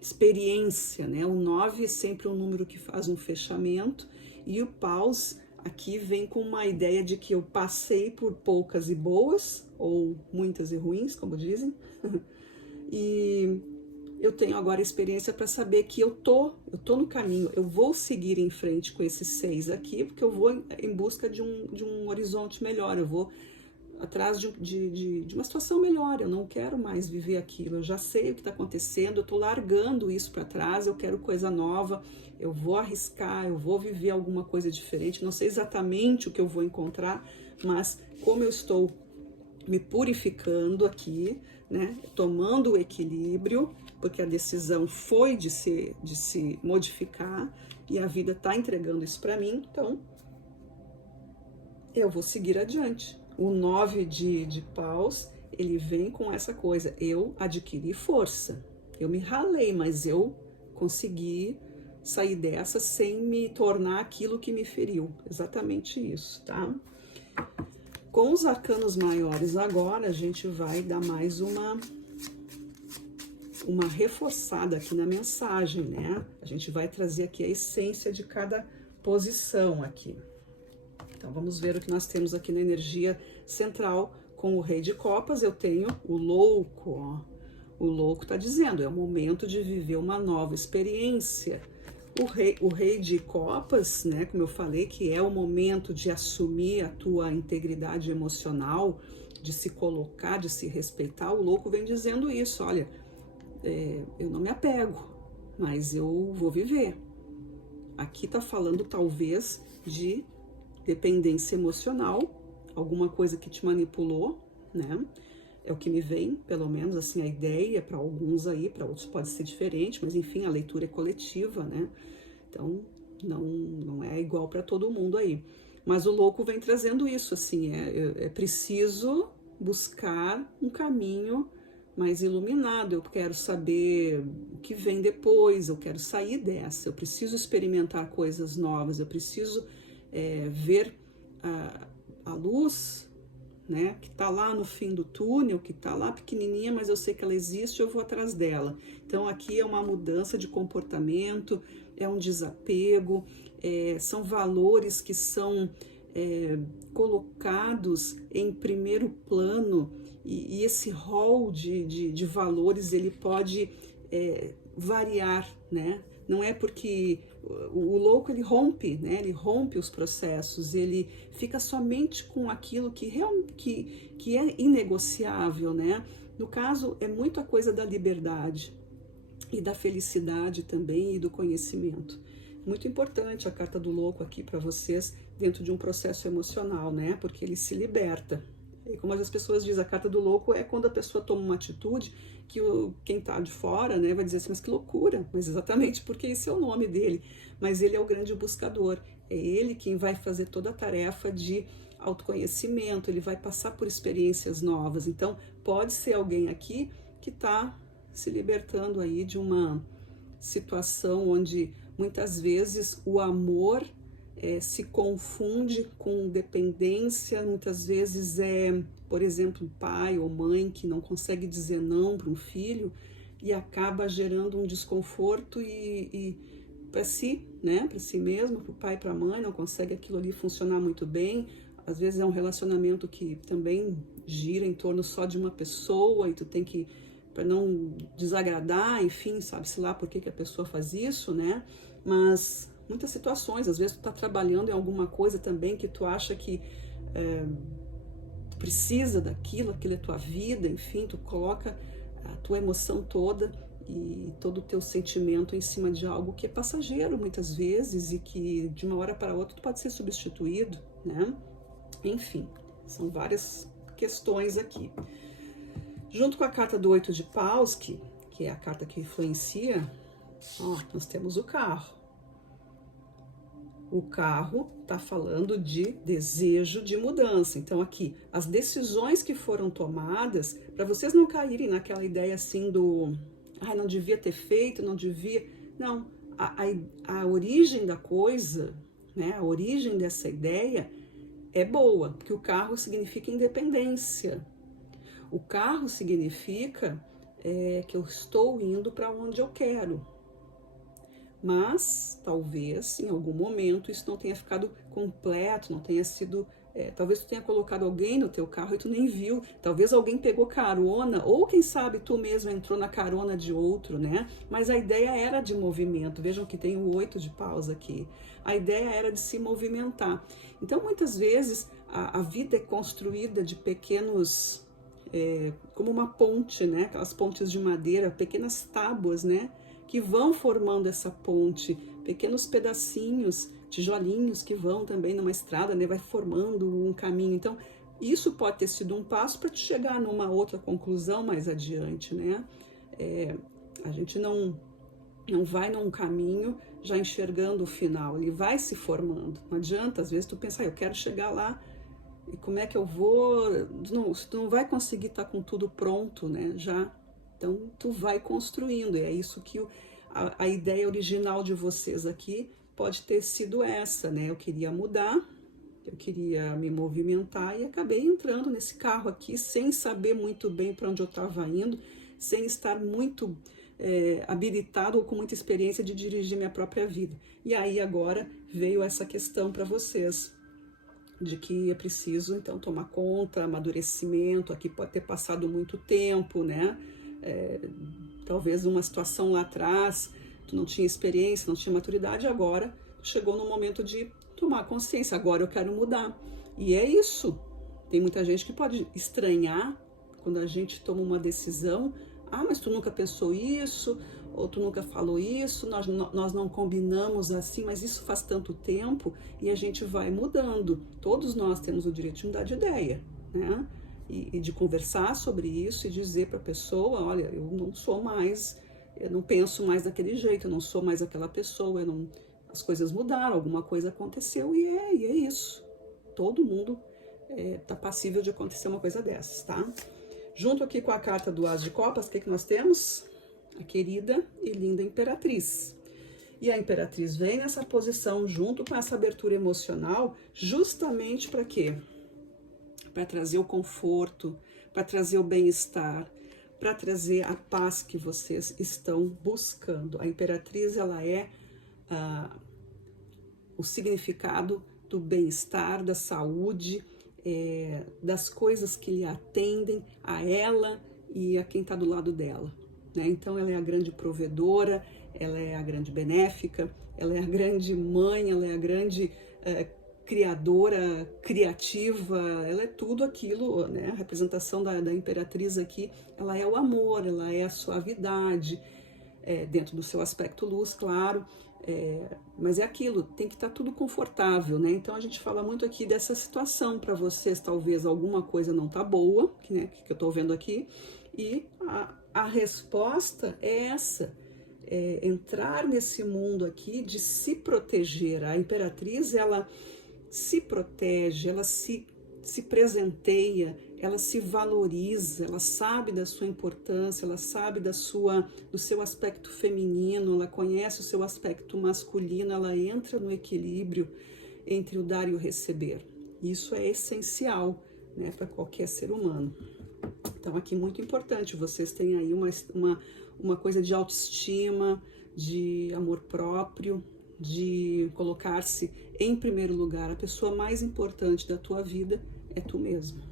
experiência, né? O 9 é sempre um número que faz um fechamento, e o paus aqui vem com uma ideia de que eu passei por poucas e boas, ou muitas e ruins, como dizem, e eu tenho agora experiência para saber que eu tô no caminho, eu vou seguir em frente com esse 6 aqui, porque eu vou em busca de um horizonte melhor, eu vou atrás de uma situação melhor, eu não quero mais viver aquilo, eu já sei o que está acontecendo, eu estou largando isso para trás, eu quero coisa nova, eu vou arriscar, eu vou viver alguma coisa diferente, não sei exatamente o que eu vou encontrar, mas como eu estou me purificando aqui, né, tomando o equilíbrio, porque a decisão foi de se modificar e a vida está entregando isso para mim, então eu vou seguir adiante. O 9 de paus, ele vem com essa coisa, eu adquiri força, eu me ralei, mas eu consegui sair dessa sem me tornar aquilo que me feriu, exatamente isso, tá? Com os arcanos maiores agora, a gente vai dar mais uma reforçada aqui na mensagem, né? A gente vai trazer aqui a essência de cada posição aqui. Então, vamos ver o que nós temos aqui na energia central. Com o Rei de Copas, eu tenho o louco, ó. O louco tá dizendo, é o momento de viver uma nova experiência. O rei de Copas, né, como eu falei, que é o momento de assumir a tua integridade emocional, de se colocar, de se respeitar, o louco vem dizendo isso, olha, eu não me apego, mas eu vou viver. Aqui tá falando talvez de dependência emocional, alguma coisa que te manipulou, né? É o que me vem, pelo menos assim, a ideia para alguns aí, para outros pode ser diferente, mas enfim, a leitura é coletiva, né? Então, não é igual para todo mundo aí. Mas o louco vem trazendo isso, assim, é preciso buscar um caminho mais iluminado, eu quero saber o que vem depois, eu quero sair dessa, eu preciso experimentar coisas novas, eu preciso ver a luz, né, que está lá no fim do túnel, que está lá pequenininha, mas eu sei que ela existe, eu vou atrás dela. Então aqui é uma mudança de comportamento, é um desapego, são valores que são colocados em primeiro plano, e esse rol de valores ele pode variar, né? Não é porque o louco ele rompe, né? Ele rompe os processos, ele fica somente com aquilo que é inegociável, né? No caso, é muito a coisa da liberdade e da felicidade também e do conhecimento. Muito importante a carta do louco aqui para vocês dentro de um processo emocional, né? Porque ele se liberta. E como as pessoas dizem, a carta do louco é quando a pessoa toma uma atitude que quem está de fora, né, vai dizer assim, mas que loucura, mas exatamente porque esse é o nome dele. Mas ele é o grande buscador, é ele quem vai fazer toda a tarefa de autoconhecimento, ele vai passar por experiências novas. Então, pode ser alguém aqui que está se libertando aí de uma situação onde muitas vezes o amor se confunde com dependência, muitas vezes por exemplo, pai ou mãe que não consegue dizer não para um filho e acaba gerando um desconforto e para si, né, para si mesmo, para o pai e para a mãe, não consegue aquilo ali funcionar muito bem. Às vezes é um relacionamento que também gira em torno só de uma pessoa e tu tem que, para não desagradar, enfim, sabe-se lá por que a pessoa faz isso, né? Mas muitas situações, às vezes tu tá trabalhando em alguma coisa também que tu acha que tu precisa daquilo, aquilo é tua vida, enfim, tu coloca a tua emoção toda e todo o teu sentimento em cima de algo que é passageiro muitas vezes e que de uma hora para outra tu pode ser substituído, né? Enfim, são várias questões aqui. Junto com a carta do 8 de paus, que é a carta que influencia, nós temos o carro. O carro está falando de desejo de mudança. Então aqui, as decisões que foram tomadas, para vocês não caírem naquela ideia assim do não devia ter feito, não devia... Não, a origem da coisa, né, a origem dessa ideia é boa, porque o carro significa independência. O carro significa que eu estou indo para onde eu quero. Mas, talvez, em algum momento, isso não tenha ficado completo, não tenha sido... talvez tu tenha colocado alguém no teu carro e tu nem viu. Talvez alguém pegou carona, ou quem sabe tu mesmo entrou na carona de outro, né? Mas a ideia era de movimento. Vejam que tem o 8 de paus aqui. A ideia era de se movimentar. Então, muitas vezes, a vida é construída de pequenos... como uma ponte, né? Aquelas pontes de madeira, pequenas tábuas, né? Que vão formando essa ponte, pequenos pedacinhos, tijolinhos que vão também numa estrada, né? Vai formando um caminho. Então, isso pode ter sido um passo para te chegar numa outra conclusão mais adiante, né? A gente não vai num caminho já enxergando o final, ele vai se formando. Não adianta, às vezes, tu pensar, eu quero chegar lá, e como é que eu vou? Tu não vai conseguir estar com tudo pronto, né? Já. Então, tu vai construindo, e é isso que a ideia original de vocês aqui pode ter sido essa, né? Eu queria mudar, eu queria me movimentar e acabei entrando nesse carro aqui sem saber muito bem para onde eu estava indo, sem estar muito habilitado ou com muita experiência de dirigir minha própria vida. E aí agora veio essa questão para vocês, de que é preciso, então, tomar conta, amadurecimento, aqui pode ter passado muito tempo, né? Talvez uma situação lá atrás, tu não tinha experiência, não tinha maturidade, agora chegou no momento de tomar consciência, agora eu quero mudar. E é isso. Tem muita gente que pode estranhar quando a gente toma uma decisão, mas tu nunca pensou isso, ou tu nunca falou isso, nós não combinamos assim, mas isso faz tanto tempo, e a gente vai mudando. Todos nós temos o direito de mudar de ideia, né? E de conversar sobre isso e dizer para a pessoa, olha, eu não sou mais, eu não penso mais daquele jeito, eu não sou mais aquela pessoa, as coisas mudaram, alguma coisa aconteceu e é isso. Todo mundo tá passível de acontecer uma coisa dessas, tá? Junto aqui com a carta do As de Copas, o que nós temos? A querida e linda Imperatriz. E a Imperatriz vem nessa posição junto com essa abertura emocional, justamente para quê? Para trazer o conforto, para trazer o bem-estar, para trazer a paz que vocês estão buscando. A Imperatriz, ela é o significado do bem-estar, da saúde, das coisas que lhe atendem a ela e a quem está do lado dela, né? Então, ela é a grande provedora, ela é a grande benéfica, ela é a grande mãe, ela é a grande criadora, criativa, ela é tudo aquilo, né? A representação da Imperatriz aqui, ela é o amor, ela é a suavidade, dentro do seu aspecto luz, claro, mas é aquilo, tem que estar tudo confortável, né? Então a gente fala muito aqui dessa situação para vocês, talvez alguma coisa não tá boa, que eu tô vendo aqui, e a resposta é essa, entrar nesse mundo aqui de se proteger. A Imperatriz, ela se protege, ela se presenteia, ela se valoriza, ela sabe da sua importância, ela sabe do seu aspecto feminino, ela conhece o seu aspecto masculino, ela entra no equilíbrio entre o dar e o receber. Isso é essencial, né, para qualquer ser humano. Então aqui muito importante, vocês têm aí uma coisa de autoestima, de amor próprio, de colocar-se em primeiro lugar. A pessoa mais importante da tua vida é tu mesmo.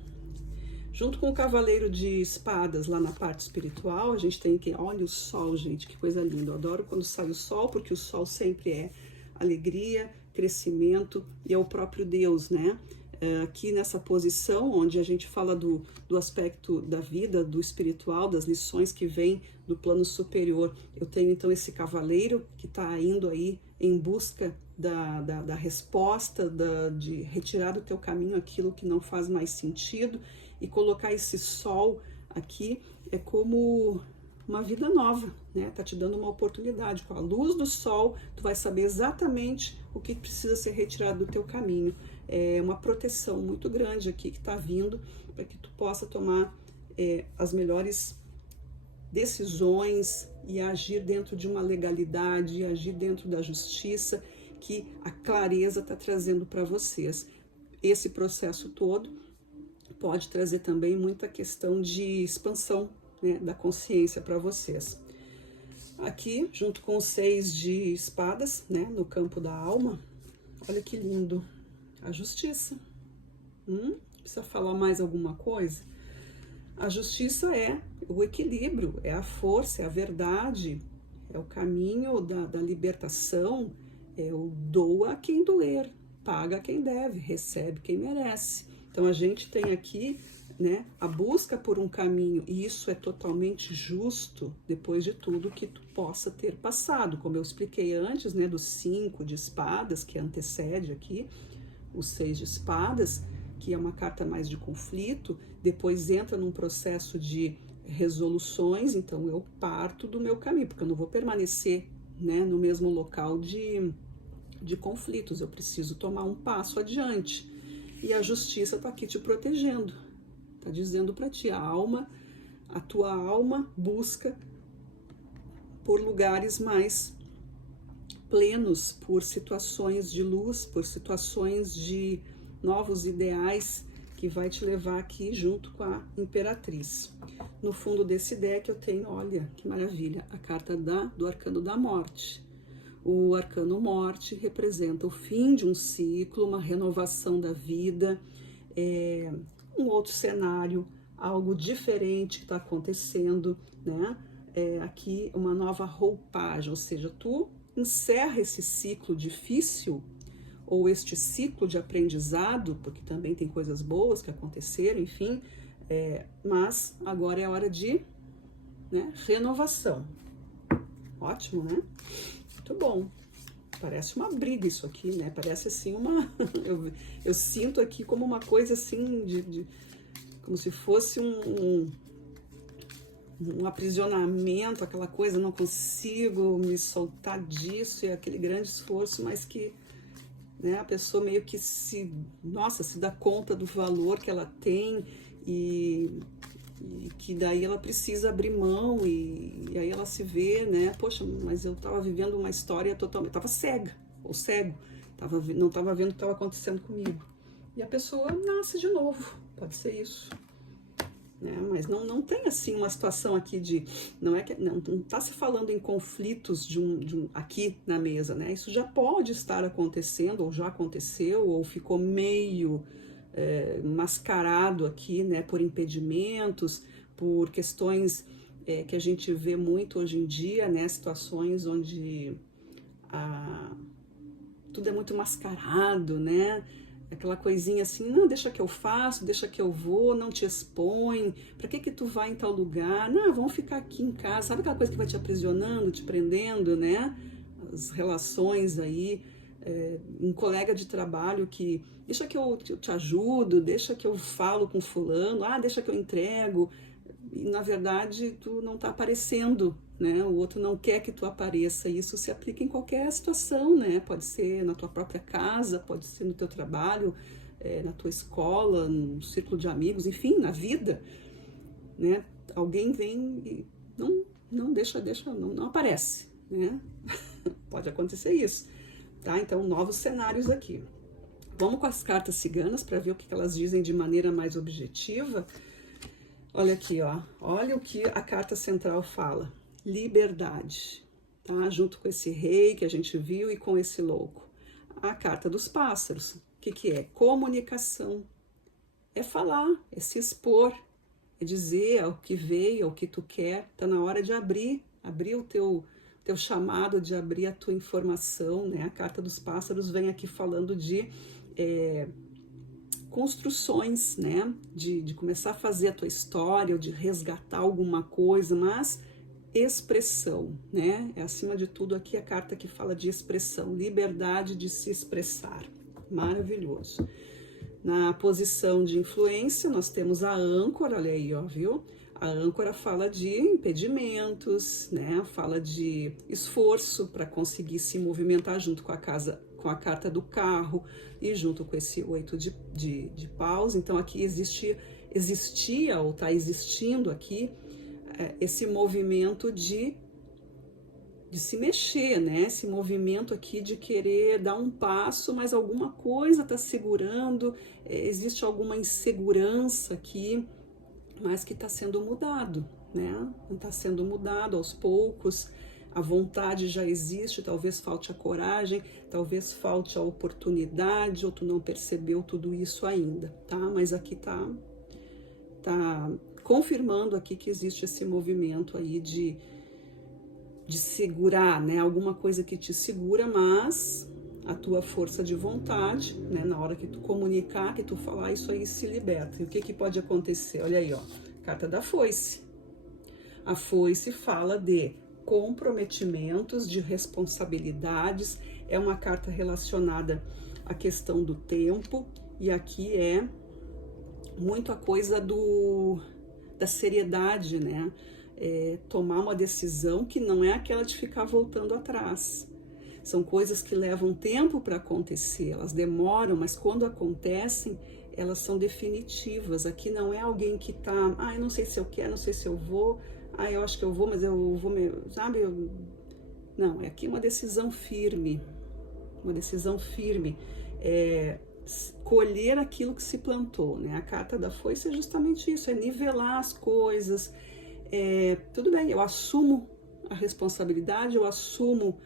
Junto com o Cavaleiro de Espadas, lá na parte espiritual, a gente tem que, olha o sol, gente, que coisa linda. Eu adoro quando sai o sol, porque o sol sempre é alegria, crescimento e é o próprio Deus, né? Aqui nessa posição, onde a gente fala do aspecto da vida, do espiritual, das lições que vêm do plano superior. Eu tenho então esse cavaleiro que está indo aí em busca da resposta, de retirar do teu caminho aquilo que não faz mais sentido, e colocar esse sol aqui é como uma vida nova, né? Tá te dando uma oportunidade. Com a luz do sol, tu vai saber exatamente o que precisa ser retirado do teu caminho. É uma proteção muito grande aqui que está vindo para que tu possa tomar as melhores decisões e agir dentro de uma legalidade, agir dentro da justiça que a clareza está trazendo para vocês. Esse processo todo pode trazer também muita questão de expansão, né, da consciência para vocês. Aqui, junto com os 6 de espadas, né, no campo da alma, olha que lindo, a justiça. Precisa falar mais alguma coisa? A justiça é o equilíbrio, é a força, é a verdade, é o caminho da libertação, é o doa a quem doer, paga a quem deve, recebe quem merece. Então a gente tem aqui, né, a busca por um caminho, e isso é totalmente justo depois de tudo que tu possa ter passado, como eu expliquei antes, né, dos 5 de espadas que antecede aqui, os 6 de espadas, que é uma carta mais de conflito, depois entra num processo de resoluções, então eu parto do meu caminho, porque eu não vou permanecer, né, no mesmo local de conflitos, eu preciso tomar um passo adiante. E a justiça está aqui te protegendo, está dizendo para ti, a tua alma busca por lugares mais plenos, por situações de luz, por situações de novos ideais que vai te levar aqui junto com a Imperatriz. No fundo desse deck eu tenho, olha que maravilha, a carta do Arcano da Morte. O Arcano Morte representa o fim de um ciclo, uma renovação da vida, um outro cenário, algo diferente que está acontecendo, né? Aqui uma nova roupagem, ou seja, tu encerra esse ciclo difícil, ou este ciclo de aprendizado, porque também tem coisas boas que aconteceram, enfim, mas agora é hora de, né, renovação. Ótimo, né? Muito bom. Parece uma briga isso aqui, né? Parece assim uma... eu sinto aqui como uma coisa assim como se fosse um aprisionamento, aquela coisa, não consigo me soltar disso, e aquele grande esforço, mas que, né, a pessoa meio que se dá conta do valor que ela tem e que daí ela precisa abrir mão e aí ela se vê, né, poxa, mas eu estava vivendo uma história totalmente, estava cega, ou cego, não estava vendo o que estava acontecendo comigo. E a pessoa nasce de novo, pode ser isso. Né? Mas não tem assim uma situação aqui de, não está se falando em conflitos aqui na mesa, né? Isso já pode estar acontecendo, ou já aconteceu, ou ficou meio mascarado aqui, né? Por impedimentos, por questões que a gente vê muito hoje em dia, né? Situações onde tudo é muito mascarado, né? Aquela coisinha assim, não, deixa que eu faço, deixa que eu vou, não te expõe, pra que tu vai em tal lugar? Não, vamos ficar aqui em casa, sabe aquela coisa que vai te aprisionando, te prendendo, né? As relações aí, um colega de trabalho que, deixa que eu te ajudo, deixa que eu falo com fulano, deixa que eu entrego, e na verdade tu não tá aparecendo, né? O outro não quer que tu apareça. Isso se aplica em qualquer situação, né? Pode ser na tua própria casa, pode ser no teu trabalho, na tua escola, no círculo de amigos, enfim, na vida, né? Alguém vem e não deixa, não aparece, né? Pode acontecer isso, tá? Então, novos cenários aqui. Vamos com as cartas ciganas para ver o que elas dizem de maneira mais objetiva. Olha aqui, ó. Olha o que a carta central fala. Liberdade, tá? Junto com esse rei que a gente viu e com esse louco. A carta dos pássaros, o que é? Comunicação. É falar, é se expor, é dizer o que veio, o que tu quer. Tá na hora de abrir o teu chamado, de abrir a tua informação, né? A carta dos pássaros vem aqui falando de construções, né? De começar a fazer a tua história, ou de resgatar alguma coisa, mas expressão, né? É acima de tudo aqui a carta que fala de expressão, liberdade de se expressar. Maravilhoso. Na posição de influência, nós temos a âncora, olha aí, ó, viu? A âncora fala de impedimentos, né? Fala de esforço para conseguir se movimentar junto com a carta do carro e junto com esse 8 de paus. Então aqui existia ou está existindo aqui esse movimento de se mexer, né? Esse movimento aqui de querer dar um passo, mas alguma coisa está segurando, existe alguma insegurança aqui, mas que está sendo mudado, né? Está sendo mudado aos poucos, a vontade já existe, talvez falte a coragem, talvez falte a oportunidade, ou tu não percebeu tudo isso ainda, tá? Mas aqui tá confirmando aqui que existe esse movimento aí de segurar, né? Alguma coisa que te segura, mas a tua força de vontade, né? Na hora que tu comunicar, que tu falar, isso aí se liberta. E o que pode acontecer? Olha aí, ó, carta da foice. A foice fala de comprometimentos, de responsabilidades, é uma carta relacionada à questão do tempo, e aqui é muito a coisa da seriedade, né? Tomar uma decisão que não é aquela de ficar voltando atrás. São coisas que levam tempo para acontecer, elas demoram, mas quando acontecem, elas são definitivas. Aqui não é alguém que tá, eu não sei se eu quero, não sei se eu vou, eu acho que eu vou, mas eu vou, sabe? Não, é aqui uma decisão firme, colher aquilo que se plantou, né? A carta da foice é justamente isso, é nivelar as coisas. Tudo bem, eu assumo a responsabilidade, eu assumo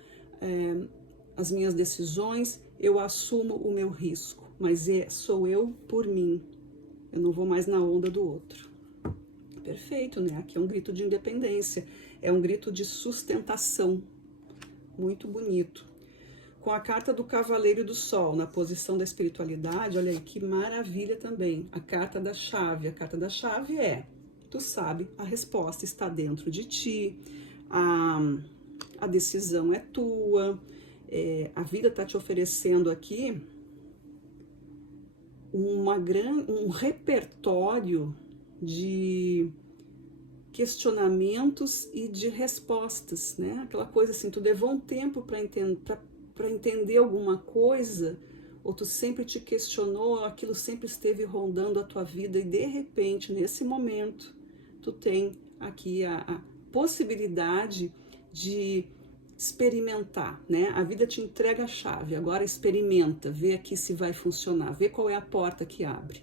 as minhas decisões, eu assumo o meu risco, mas sou eu por mim, eu não vou mais na onda do outro. Perfeito, né? Aqui é um grito de independência, é um grito de sustentação, muito bonito. Com a carta do Cavaleiro do Sol, na posição da espiritualidade, olha aí que maravilha também, a carta da chave. A carta da chave tu sabe, a resposta está dentro de ti, a a decisão é tua, a vida está te oferecendo aqui um repertório de questionamentos e de respostas, né? Aquela coisa assim, tu levou um tempo para entender alguma coisa, ou tu sempre te questionou, aquilo sempre esteve rondando a tua vida, e de repente, nesse momento, tu tem aqui a possibilidade de experimentar, né? A vida te entrega a chave, agora experimenta, vê aqui se vai funcionar, vê qual é a porta que abre,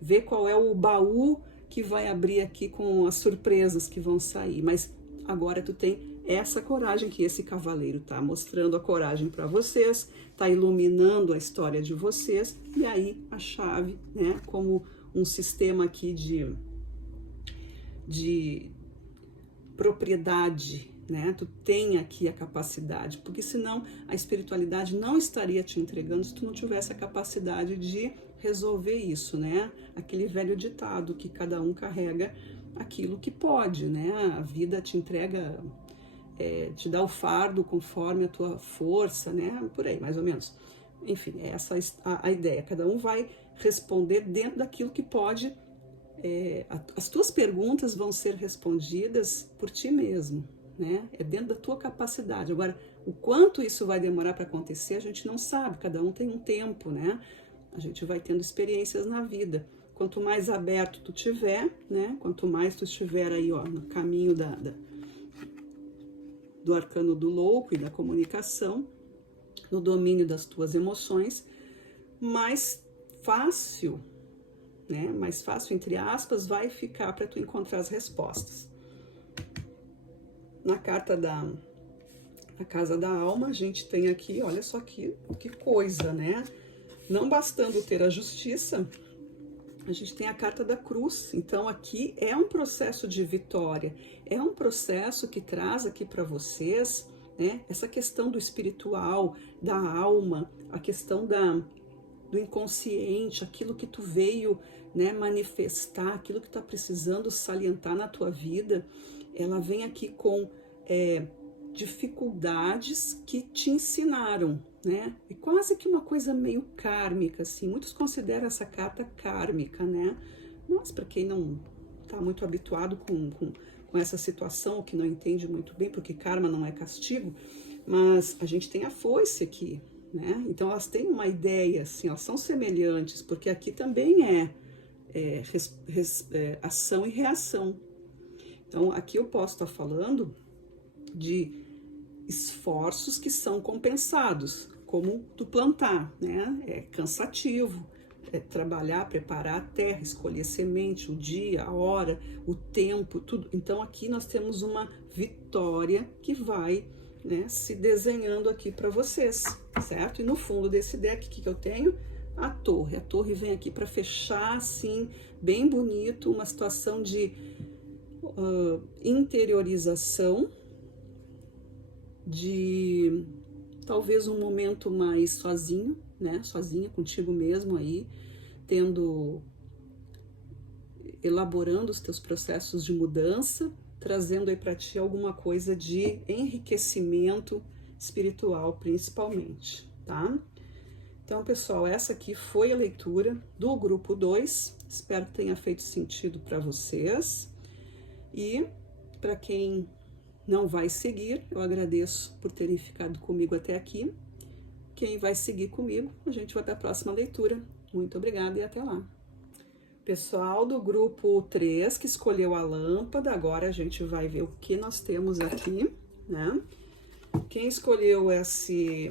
vê qual é o baú que vai abrir aqui com as surpresas que vão sair, mas agora tu tem essa coragem que esse cavaleiro tá mostrando a coragem para vocês, tá iluminando a história de vocês, e aí a chave, né, como um sistema aqui de propriedade, né? Tu tem aqui a capacidade, porque senão a espiritualidade não estaria te entregando se tu não tivesse a capacidade de resolver isso, né? Aquele velho ditado que cada um carrega aquilo que pode, né? A vida te entrega, te dá o fardo conforme a tua força, né? Por aí, mais ou menos. Enfim, essa é a ideia. Cada um vai responder dentro daquilo que pode. As tuas perguntas vão ser respondidas por ti mesmo, né? É dentro da tua capacidade. Agora, o quanto isso vai demorar para acontecer, a gente não sabe. Cada um tem um tempo, né? A gente vai tendo experiências na vida. Quanto mais aberto tu tiver, né? Quanto mais tu estiver aí, ó, no caminho do arcano do louco e da comunicação, no domínio das tuas emoções, mais fácil, né? Mais fácil, entre aspas, vai ficar para tu encontrar as respostas. Na carta da Casa da Alma, a gente tem aqui, olha só que coisa, né? Não bastando ter a justiça, a gente tem a carta da cruz. Então aqui é um processo de vitória, é um processo que traz aqui para vocês, né, essa questão do espiritual, da alma, a questão do inconsciente, aquilo que tu veio, né, manifestar, aquilo que está precisando salientar na tua vida. Ela vem aqui com dificuldades que te ensinaram, né? E quase que uma coisa meio kármica, assim. Muitos consideram essa carta kármica, né? Mas para quem não está muito habituado com essa situação, ou que não entende muito bem, porque karma não é castigo, mas a gente tem a foice aqui, né? Então elas têm uma ideia, assim, elas são semelhantes, porque aqui também ação e reação. Então aqui eu posso estar falando de esforços que são compensados, como tu plantar, né? É cansativo, trabalhar, preparar a terra, escolher semente, o dia, a hora, o tempo, tudo. Então aqui nós temos uma vitória que vai, né, se desenhando aqui para vocês, certo? E no fundo desse deck, o que eu tenho? A torre. A torre vem aqui para fechar, assim, bem bonito, uma situação de interiorização, de talvez um momento mais sozinho, né? Sozinha contigo mesmo aí, elaborando os teus processos de mudança, trazendo aí para ti alguma coisa de enriquecimento espiritual, principalmente, tá? Então, pessoal, essa aqui foi a leitura do grupo 2. Espero que tenha feito sentido para vocês. E para quem não vai seguir, eu agradeço por terem ficado comigo até aqui. Quem vai seguir comigo, a gente vai para a próxima leitura. Muito obrigada e até lá. Pessoal do grupo 3 que escolheu a lâmpada, agora a gente vai ver o que nós temos aqui, né? Quem escolheu esse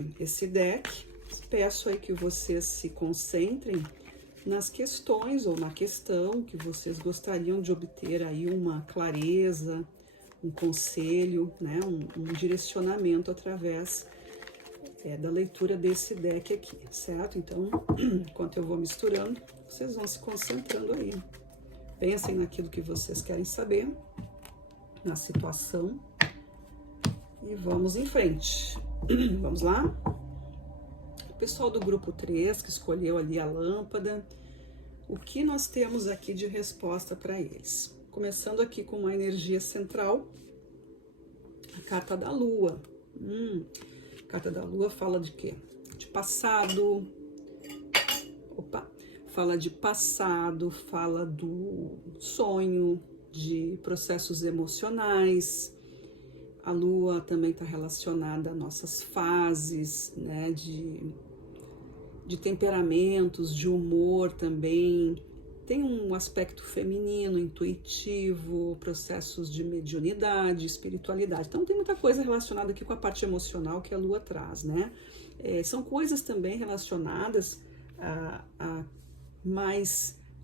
deck, peço aí que vocês se concentrem nas questões ou na questão que vocês gostariam de obter aí uma clareza, um conselho, né, um direcionamento através da leitura desse deck aqui, certo? Então, enquanto eu vou misturando, vocês vão se concentrando aí. Pensem naquilo que vocês querem saber, na situação, e vamos em frente. Vamos lá? O pessoal do grupo 3, que escolheu ali a lâmpada, o que nós temos aqui de resposta para eles? Começando aqui com uma energia central, a carta da lua, A carta da Lua fala de quê? De passado. Fala de passado, fala do sonho, de processos emocionais. A Lua também está relacionada a nossas fases, né, de temperamentos, de humor também. Tem um aspecto feminino, intuitivo, processos de mediunidade, espiritualidade. Então tem muita coisa relacionada aqui com a parte emocional que a Lua traz, né? São coisas também relacionadas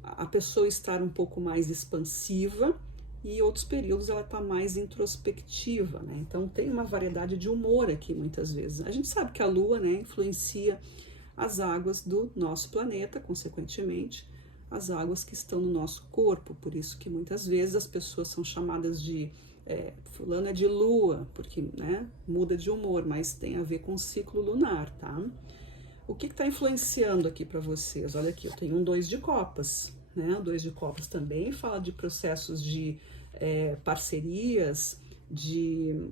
a pessoa estar um pouco mais expansiva, e outros períodos ela está mais introspectiva, né? Então tem uma variedade de humor aqui muitas vezes. A gente sabe que a Lua, né, influencia as águas do nosso planeta, consequentemente, as águas que estão no nosso corpo. Por isso que muitas vezes as pessoas são chamadas de fulano é de Lua, porque, né, muda de humor, mas tem a ver com o ciclo lunar, tá? O que está influenciando aqui para vocês? Olha aqui, eu tenho um 2 de copas, né? O 2 de copas também fala de processos de parcerias, de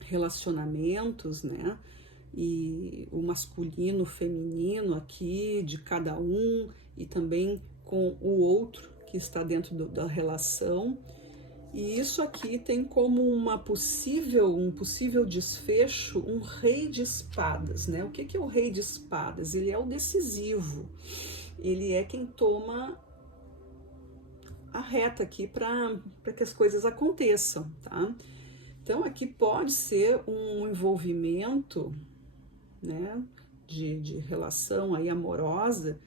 relacionamentos, né? E o masculino, o feminino aqui, de cada um, e também com o outro que está dentro da relação. E isso aqui tem como um possível desfecho um rei de espadas, né? O que é o rei de espadas? Ele é o decisivo, ele é quem toma a reta aqui para que as coisas aconteçam, tá? Então aqui pode ser um envolvimento, né, de relação aí amorosa,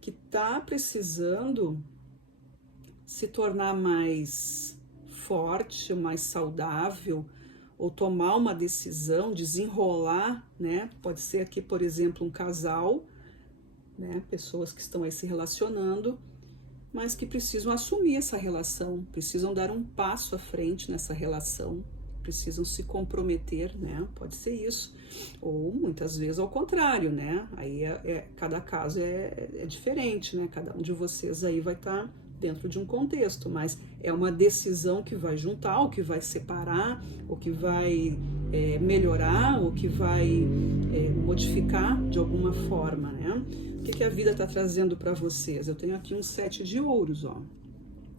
que tá precisando se tornar mais forte, mais saudável, ou tomar uma decisão, desenrolar, né? Pode ser aqui, por exemplo, um casal, né? Pessoas que estão aí se relacionando, mas que precisam assumir essa relação, precisam dar um passo à frente nessa relação, precisam se comprometer, né? Pode ser isso, ou muitas vezes ao contrário, né? Aí cada caso é diferente, né? Cada um de vocês aí vai estar dentro de um contexto, mas é uma decisão que vai juntar, ou que vai separar, ou que vai melhorar, ou que vai modificar de alguma forma, né? O que a vida está trazendo para vocês? Eu tenho aqui um 7 de ouros, ó.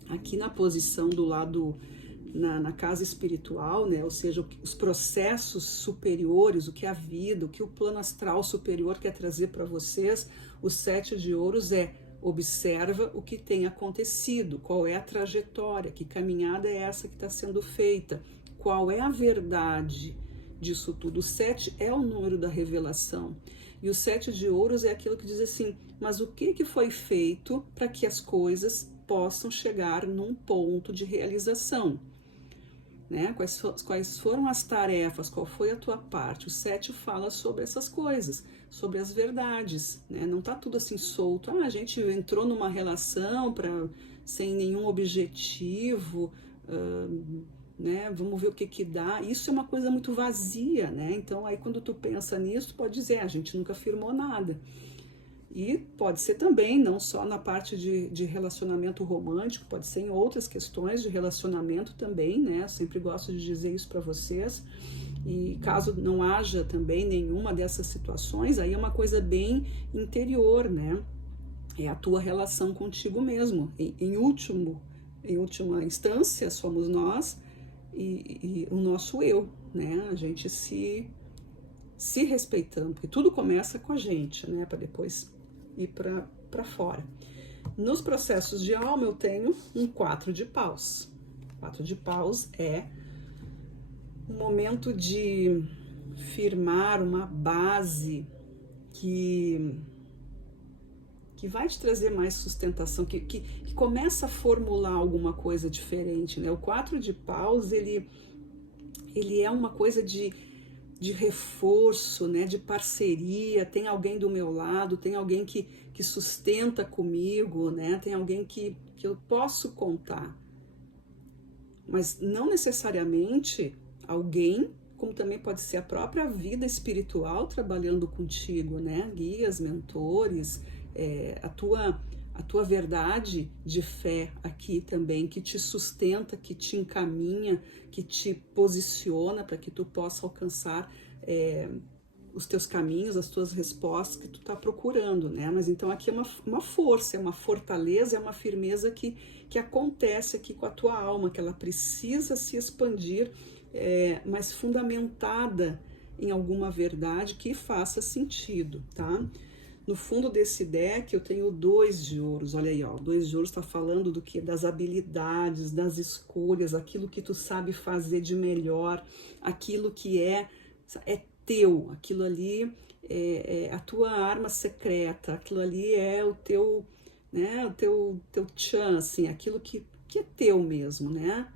Aqui na posição do lado, na casa espiritual, né? Ou seja, os processos superiores, o que a vida, o que o plano astral superior quer trazer para vocês. O 7 de ouros observa o que tem acontecido, qual é a trajetória, que caminhada é essa que está sendo feita, qual é a verdade disso tudo. O 7 é o número da revelação. E o 7 de ouros é aquilo que diz assim, mas o que foi feito para que as coisas possam chegar num ponto de realização? Né? Quais foram as tarefas, qual foi a tua parte? O 7 fala sobre essas coisas, sobre as verdades, né? Não tá tudo assim solto, a gente entrou numa relação sem nenhum objetivo, né? Vamos ver o que dá. Isso é uma coisa muito vazia, né? Então aí quando tu pensa nisso, tu pode dizer, a gente nunca firmou nada. E pode ser também, não só na parte de relacionamento romântico, pode ser em outras questões de relacionamento também, né? Eu sempre gosto de dizer isso para vocês. E caso não haja também nenhuma dessas situações, aí é uma coisa bem interior, né? É a tua relação contigo mesmo. Em última instância, somos nós e o nosso eu, né? A gente se respeitando, porque tudo começa com a gente, né? Para depois ir para fora. Nos processos de alma eu tenho um 4 de paus. 4 de paus é um momento de firmar uma base que vai te trazer mais sustentação, que começa a formular alguma coisa diferente, né? O 4 de paus, ele é uma coisa de reforço, né, de parceria, tem alguém do meu lado, tem alguém que sustenta comigo, né, tem alguém que eu posso contar. Mas não necessariamente alguém, como também pode ser a própria vida espiritual trabalhando contigo, né, guias, mentores, a tua verdade de fé aqui também, que te sustenta, que te encaminha, que te posiciona para que tu possa alcançar os teus caminhos, as tuas respostas que tu está procurando, né? Mas então aqui é uma força, é uma fortaleza, é uma firmeza que acontece aqui com a tua alma, que ela precisa se expandir, mas fundamentada em alguma verdade que faça sentido, tá? No fundo desse deck eu tenho 2 de ouros, olha aí, ó, 2 de ouros está falando do que? Das habilidades, das escolhas, aquilo que tu sabe fazer de melhor, aquilo que é teu, aquilo ali é a tua arma secreta, aquilo ali é o teu, né, o teu tchan, assim, aquilo que é teu mesmo, né,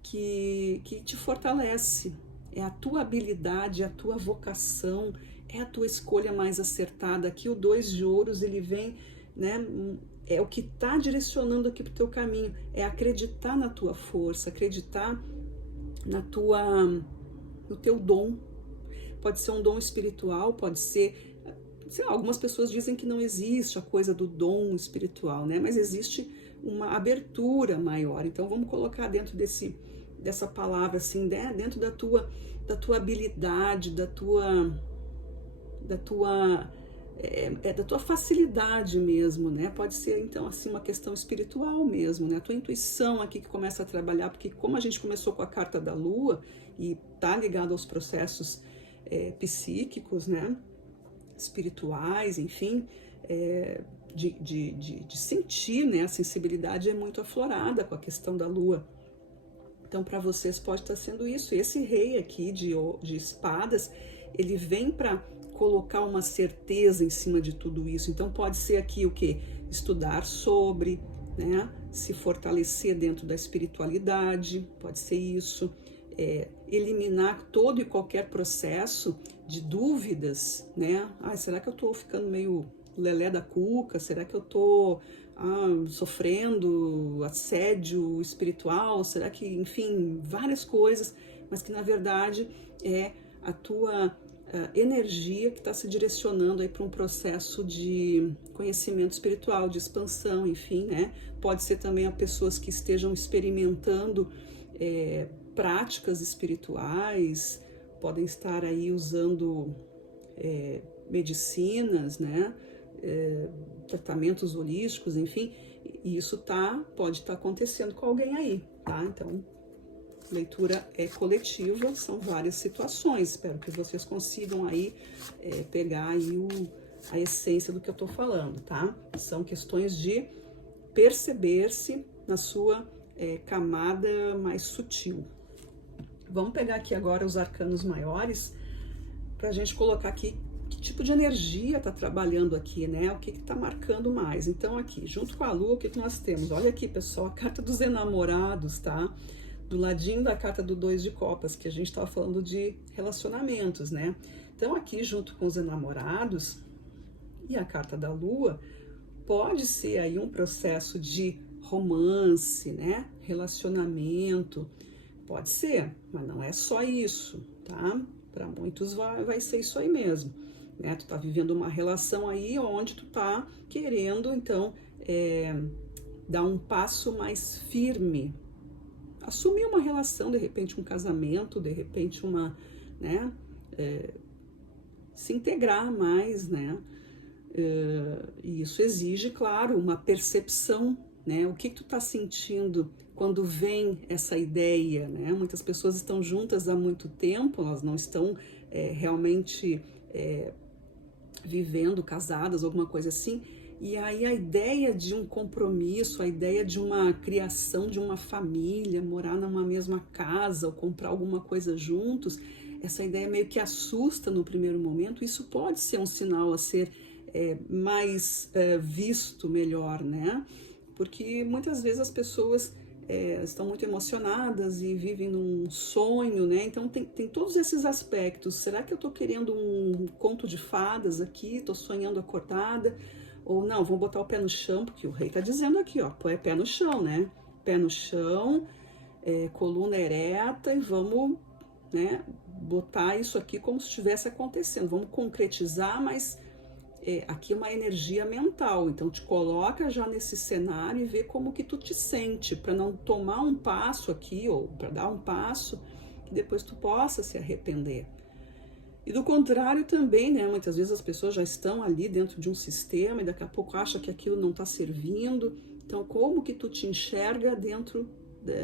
que te fortalece, é a tua habilidade, é a tua vocação, é a tua escolha mais acertada. Aqui o 2 de ouros, ele vem, né, é o que está direcionando aqui para o teu caminho, é acreditar na tua força, acreditar no teu dom. Pode ser um dom espiritual, pode ser, sei lá, algumas pessoas dizem que não existe a coisa do dom espiritual, né? Mas existe uma abertura maior. Então vamos colocar dentro dessa palavra assim, né? Dentro da tua habilidade, da tua facilidade mesmo, né? Pode ser então assim uma questão espiritual mesmo, né? A tua intuição aqui que começa a trabalhar, porque como a gente começou com a carta da Lua e tá ligado aos processos psíquicos, né, espirituais, enfim, de sentir, né, a sensibilidade é muito aflorada com a questão da Lua. Então, para vocês pode estar sendo isso. E esse rei aqui de espadas, ele vem para colocar uma certeza em cima de tudo isso. Então, pode ser aqui o quê? Estudar sobre, né, se fortalecer dentro da espiritualidade, pode ser isso. Eliminar todo e qualquer processo de dúvidas, né? Será que eu tô ficando meio lelé da cuca? Será que eu tô sofrendo assédio espiritual? Será que, enfim, várias coisas, mas que na verdade é a tua energia que está se direcionando aí para um processo de conhecimento espiritual, de expansão, enfim, né? Pode ser também a pessoas que estejam experimentando práticas espirituais, podem estar aí usando medicinas, né, tratamentos holísticos, enfim, e isso pode estar acontecendo com alguém aí, tá? Então, leitura é coletiva, são várias situações, espero que vocês consigam aí pegar aí a essência do que eu tô falando, tá? São questões de perceber-se na sua camada mais sutil. Vamos pegar aqui agora os arcanos maiores para a gente colocar aqui que tipo de energia está trabalhando aqui, né? O que está marcando mais. Então aqui, junto com a Lua, o que nós temos? Olha aqui, pessoal, a carta dos enamorados, tá? Do ladinho da carta do 2 de copas, que a gente estava falando de relacionamentos, né? Então aqui, junto com os enamorados e a carta da Lua, pode ser aí um processo de romance, né? Relacionamento, pode ser, mas não é só isso, tá? Para muitos vai ser isso aí mesmo, né? Tu tá vivendo uma relação aí onde tu tá querendo, então, dar um passo mais firme, assumir uma relação, de repente um casamento, de repente uma, né? Se integrar mais, né? E isso exige, claro, uma percepção, né? O que tu tá sentindo quando vem essa ideia, né? Muitas pessoas estão juntas há muito tempo, elas não estão realmente vivendo, casadas, alguma coisa assim, e aí a ideia de um compromisso, a ideia de uma criação de uma família, morar numa mesma casa ou comprar alguma coisa juntos, essa ideia meio que assusta no primeiro momento. Isso pode ser um sinal a ser mais visto melhor, né? Porque muitas vezes as pessoas estão muito emocionadas e vivem num sonho, né? Então tem todos esses aspectos. Será que eu tô querendo um conto de fadas aqui? Tô sonhando acordada? Ou não, vamos botar o pé no chão, porque o rei tá dizendo aqui, ó, põe pé no chão, né? Pé no chão, coluna ereta, e vamos, né, botar isso aqui como se estivesse acontecendo. Vamos concretizar, mas aqui é uma energia mental, então te coloca já nesse cenário e vê como que tu te sente, para não tomar um passo aqui, ou para dar um passo que depois tu possa se arrepender. E do contrário também, né? Muitas vezes as pessoas já estão ali dentro de um sistema e daqui a pouco acha que aquilo não está servindo. Então, como que tu te enxerga dentro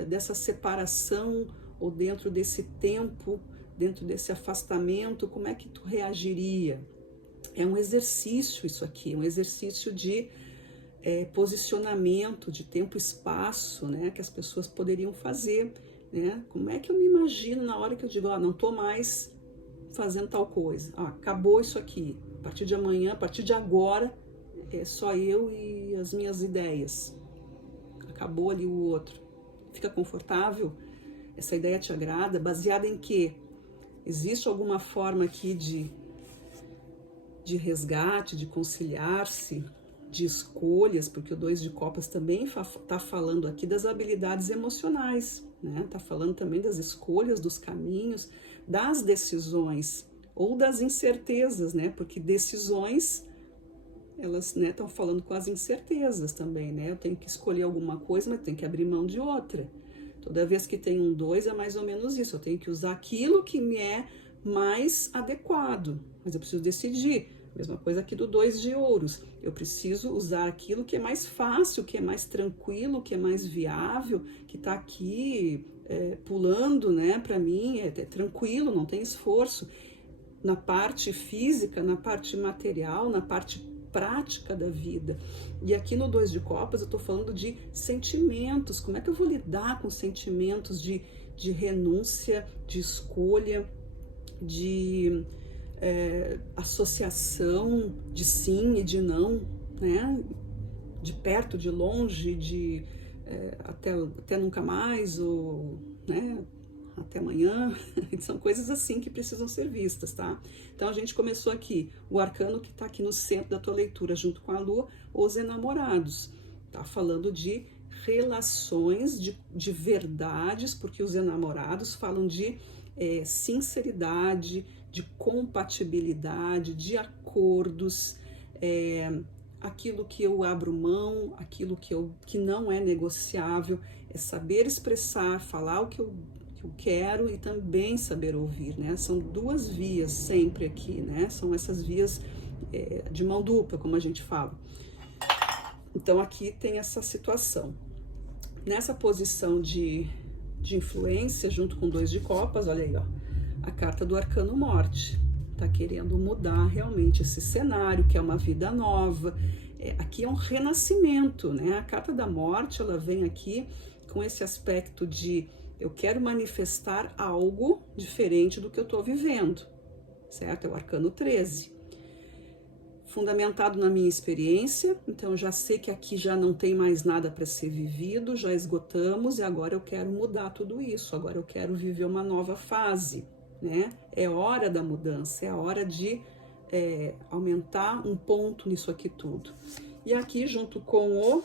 dessa separação ou dentro desse tempo, dentro desse afastamento? Como é que tu reagiria? É um exercício isso aqui, um exercício de posicionamento, de tempo e espaço, né? Que as pessoas poderiam fazer, né? Como é que eu me imagino na hora que eu digo, não tô mais fazendo tal coisa, acabou isso aqui, a partir de amanhã, a partir de agora, é só eu e as minhas ideias, acabou ali o outro. Fica confortável? Essa ideia te agrada? Baseada em quê? Existe alguma forma aqui de resgate, de conciliar-se, de escolhas, porque o 2 de copas também está falando aqui das habilidades emocionais, né? Está falando também das escolhas, dos caminhos, das decisões ou das incertezas, né? Porque decisões, elas estão falando com as incertezas também, né? Eu tenho que escolher alguma coisa, mas tenho que abrir mão de outra. Toda vez que tem um 2 é mais ou menos isso. Eu tenho que usar aquilo que me é mais adequado, mas eu preciso decidir. Mesma coisa aqui do 2 de ouros. Eu preciso usar aquilo que é mais fácil, que é mais tranquilo, que é mais viável, que está aqui pulando, né? Para mim é tranquilo, não tem esforço. Na parte física, na parte material, na parte prática da vida. E aqui no 2 de copas eu estou falando de sentimentos. Como é que eu vou lidar com sentimentos de renúncia, de escolha, de associação, de sim e de não, né? De perto, de longe, de até nunca mais, ou né? Até amanhã. São coisas assim que precisam ser vistas, tá? Então a gente começou aqui, o arcano que tá aqui no centro da tua leitura, junto com a lua, os enamorados. Tá falando de relações, de verdades, porque os enamorados falam de sinceridade, de compatibilidade, de acordos, aquilo que eu abro mão, aquilo que não é negociável, é saber expressar, falar o que eu quero e também saber ouvir, né? São duas vias sempre aqui, né? São essas vias de mão dupla, como a gente fala. Então aqui tem essa situação. Nessa posição de influência, junto com 2 de copas, olha aí, ó, a carta do arcano morte. Tá querendo mudar realmente esse cenário, que é uma vida nova. Aqui é um renascimento, né? A carta da morte, ela vem aqui com esse aspecto de eu quero manifestar algo diferente do que eu estou vivendo, certo? É o arcano 13. Fundamentado na minha experiência, então já sei que aqui já não tem mais nada para ser vivido, já esgotamos e agora eu quero mudar tudo isso, agora eu quero viver uma nova fase, né? É hora da mudança, é a hora de aumentar um ponto nisso aqui tudo. E aqui, junto com o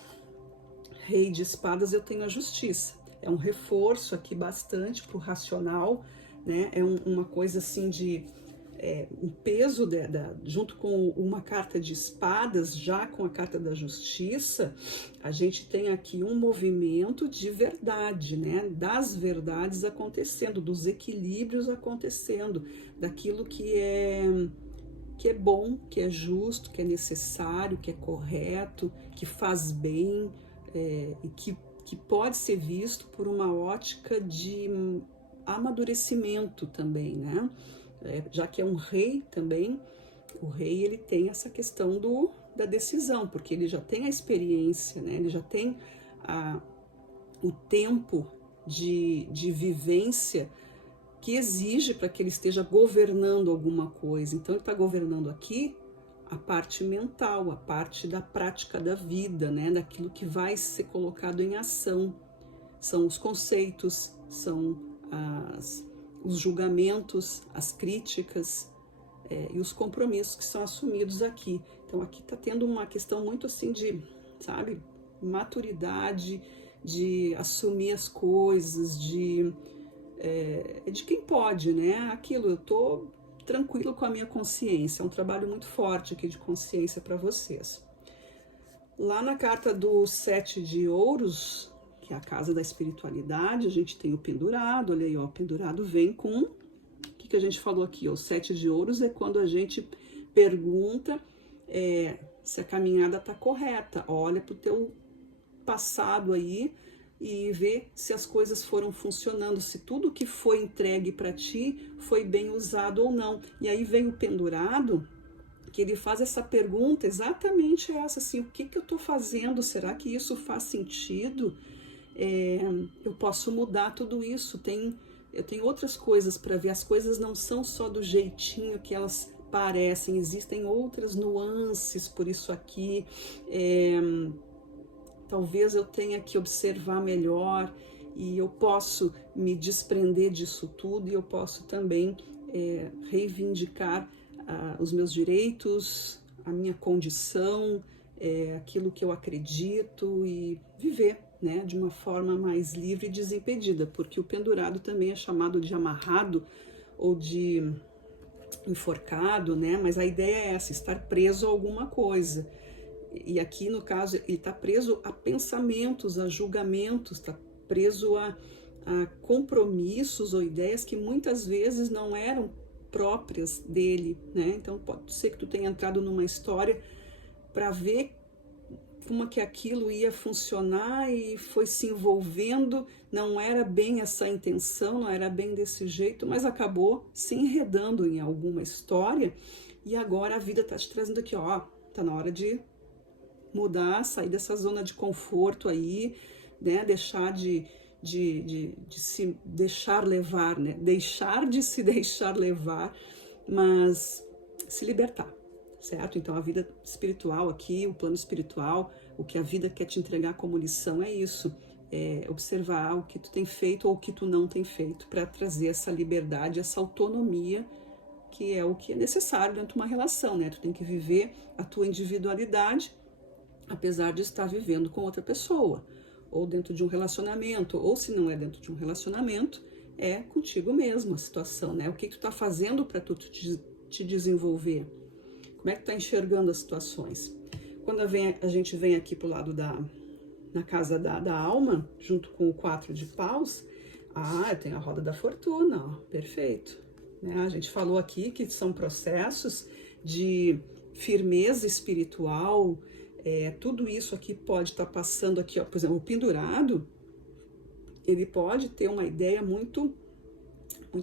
Rei de Espadas, eu tenho a Justiça. É um reforço aqui bastante para o racional, né? É uma coisa assim de um peso junto com uma carta de espadas, já com a carta da justiça, a gente tem aqui um movimento de verdade, né? Das verdades acontecendo, dos equilíbrios acontecendo, daquilo que é bom, que é justo, que é necessário, que é correto, que faz bem e que pode ser visto por uma ótica de amadurecimento também, né? Já que é um rei também, o rei ele tem essa questão da decisão, porque ele já tem a experiência, né? Ele já tem o tempo de vivência que exige para que ele esteja governando alguma coisa. Então ele está governando aqui a parte mental, a parte da prática da vida, né? Daquilo que vai ser colocado em ação. São os conceitos, são os julgamentos, as críticas e os compromissos que são assumidos aqui. Então aqui está tendo uma questão muito assim de, sabe, maturidade, de assumir as coisas, de quem pode, né? Aquilo, eu tô tranquilo com a minha consciência. É um trabalho muito forte aqui de consciência para vocês. Lá na carta do 7 de ouros, que é a casa da espiritualidade, a gente tem o pendurado. Olha aí, ó, o pendurado vem com... O que a gente falou aqui? Ó, o 7 de ouros é quando a gente pergunta se a caminhada está correta. Olha para o teu passado aí e vê se as coisas foram funcionando, se tudo que foi entregue para ti foi bem usado ou não. E aí vem o pendurado, que ele faz essa pergunta, exatamente essa, assim, o que eu estou fazendo? Será que isso faz sentido? Eu posso mudar tudo isso, eu tenho outras coisas para ver, as coisas não são só do jeitinho que elas parecem, existem outras nuances por isso aqui, talvez eu tenha que observar melhor e eu posso me desprender disso tudo e eu posso também reivindicar os meus direitos, a minha condição, aquilo que eu acredito e viver, né, de uma forma mais livre e desimpedida, porque o pendurado também é chamado de amarrado ou de enforcado, né, mas a ideia é essa, estar preso a alguma coisa. E aqui, no caso, ele está preso a pensamentos, a julgamentos, está preso a compromissos ou ideias que muitas vezes não eram próprias dele, né? Então pode ser que tu tenha entrado numa história para ver como que aquilo ia funcionar e foi se envolvendo, não era bem essa intenção, não era bem desse jeito, mas acabou se enredando em alguma história e agora a vida está te trazendo aqui, ó, tá na hora de mudar, sair dessa zona de conforto aí, né? Deixar de se deixar levar, né? Deixar de se deixar levar, mas se libertar, certo? Então a vida espiritual aqui, o plano espiritual, o que a vida quer te entregar como lição é isso, observar o que tu tem feito ou o que tu não tem feito para trazer essa liberdade, essa autonomia, que é o que é necessário dentro de uma relação, né? Tu tem que viver a tua individualidade, apesar de estar vivendo com outra pessoa, ou dentro de um relacionamento, ou se não é dentro de um relacionamento, é contigo mesmo a situação, né? O que tu tá fazendo para tu te desenvolver? Como é que tu tá enxergando as situações? Quando a gente vem aqui pro lado na casa da alma, junto com o 4 de paus, tem a roda da fortuna, ó, perfeito. Né? A gente falou aqui que são processos de firmeza espiritual, tudo isso aqui pode estar passando aqui, ó, por exemplo, o pendurado, ele pode ter uma ideia muito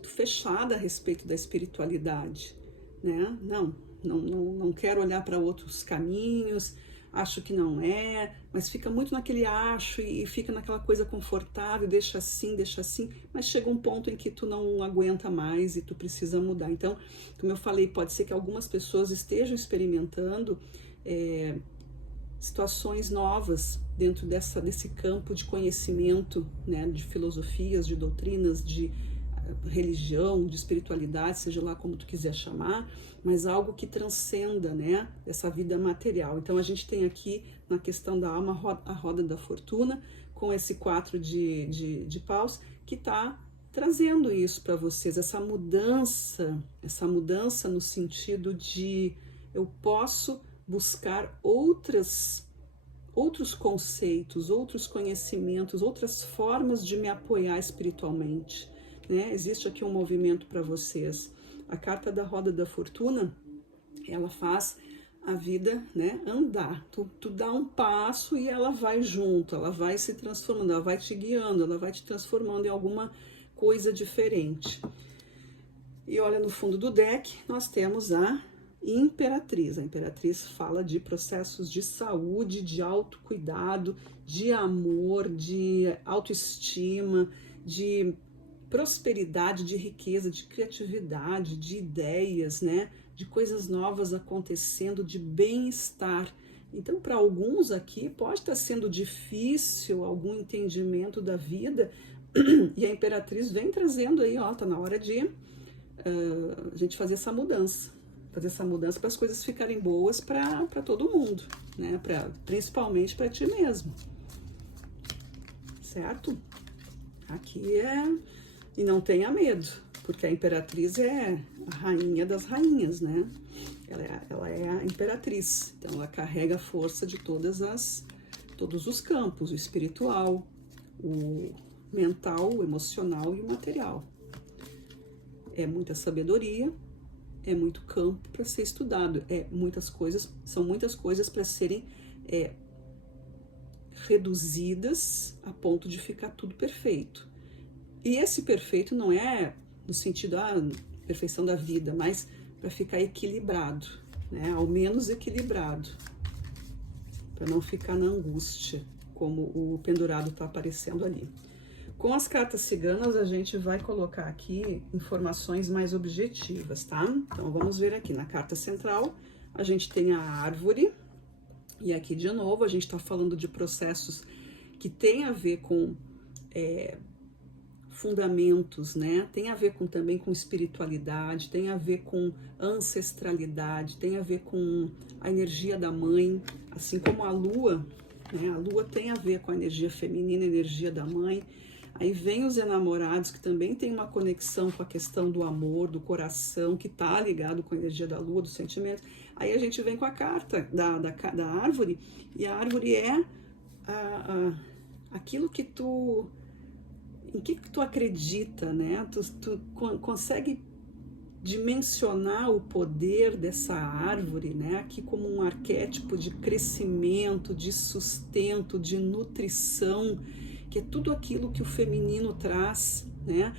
fechada a respeito da espiritualidade, né? Não quero olhar para outros caminhos, acho que não mas fica muito naquele acho e fica naquela coisa confortável, deixa assim, mas chega um ponto em que tu não aguenta mais e tu precisa mudar. Então, como eu falei, pode ser que algumas pessoas estejam experimentando situações novas dentro desse campo de conhecimento, né, de filosofias, de doutrinas, de religião, de espiritualidade, seja lá como tu quiser chamar, mas algo que transcenda, né, essa vida material. Então a gente tem aqui na questão da alma a roda da fortuna, com esse 4 de paus, que está trazendo isso para vocês, essa mudança no sentido de eu posso buscar outros conceitos, outros conhecimentos, outras formas de me apoiar espiritualmente, né? Existe aqui um movimento para vocês. A carta da roda da fortuna, ela faz a vida, né, andar. Tu dá um passo e ela vai junto, ela vai se transformando, ela vai te guiando, ela vai te transformando em alguma coisa diferente. E olha, no fundo do deck, nós temos a Imperatriz. A Imperatriz fala de processos de saúde, de autocuidado, de amor, de autoestima, de prosperidade, de riqueza, de criatividade, de ideias, né? De coisas novas acontecendo, de bem-estar. Então, para alguns aqui, pode estar sendo difícil algum entendimento da vida, e a Imperatriz vem trazendo aí, ó, tá na hora de a gente fazer essa mudança para as coisas ficarem boas para todo mundo, né? Principalmente para ti mesmo, certo? Aqui e não tenha medo, porque a imperatriz é a rainha das rainhas, né? Ela é a imperatriz, então ela carrega a força de todos os campos, o espiritual, o mental, o emocional e o material. É muita sabedoria, é muito campo para ser estudado, são muitas coisas para serem reduzidas a ponto de ficar tudo perfeito. E esse perfeito não é no sentido perfeição da vida, mas para ficar equilibrado, né? Ao menos equilibrado, para não ficar na angústia, como o pendurado está aparecendo ali. Com as cartas ciganas, a gente vai colocar aqui informações mais objetivas, tá? Então, vamos ver aqui na carta central, a gente tem a árvore, e aqui, de novo, a gente está falando de processos que tem a ver com fundamentos, né? Tem a ver também com espiritualidade, tem a ver com ancestralidade, tem a ver com a energia da mãe, assim como a lua, né? A lua tem a ver com a energia feminina, a energia da mãe. Aí vem os enamorados, que também tem uma conexão com a questão do amor, do coração, que tá ligado com a energia da lua, do sentimento. Aí a gente vem com a carta da árvore, e a árvore é aquilo que em que tu acredita, né? Tu consegue dimensionar o poder dessa árvore, né? Aqui como um arquétipo de crescimento, de sustento, de nutrição, que é tudo aquilo que o feminino traz, né?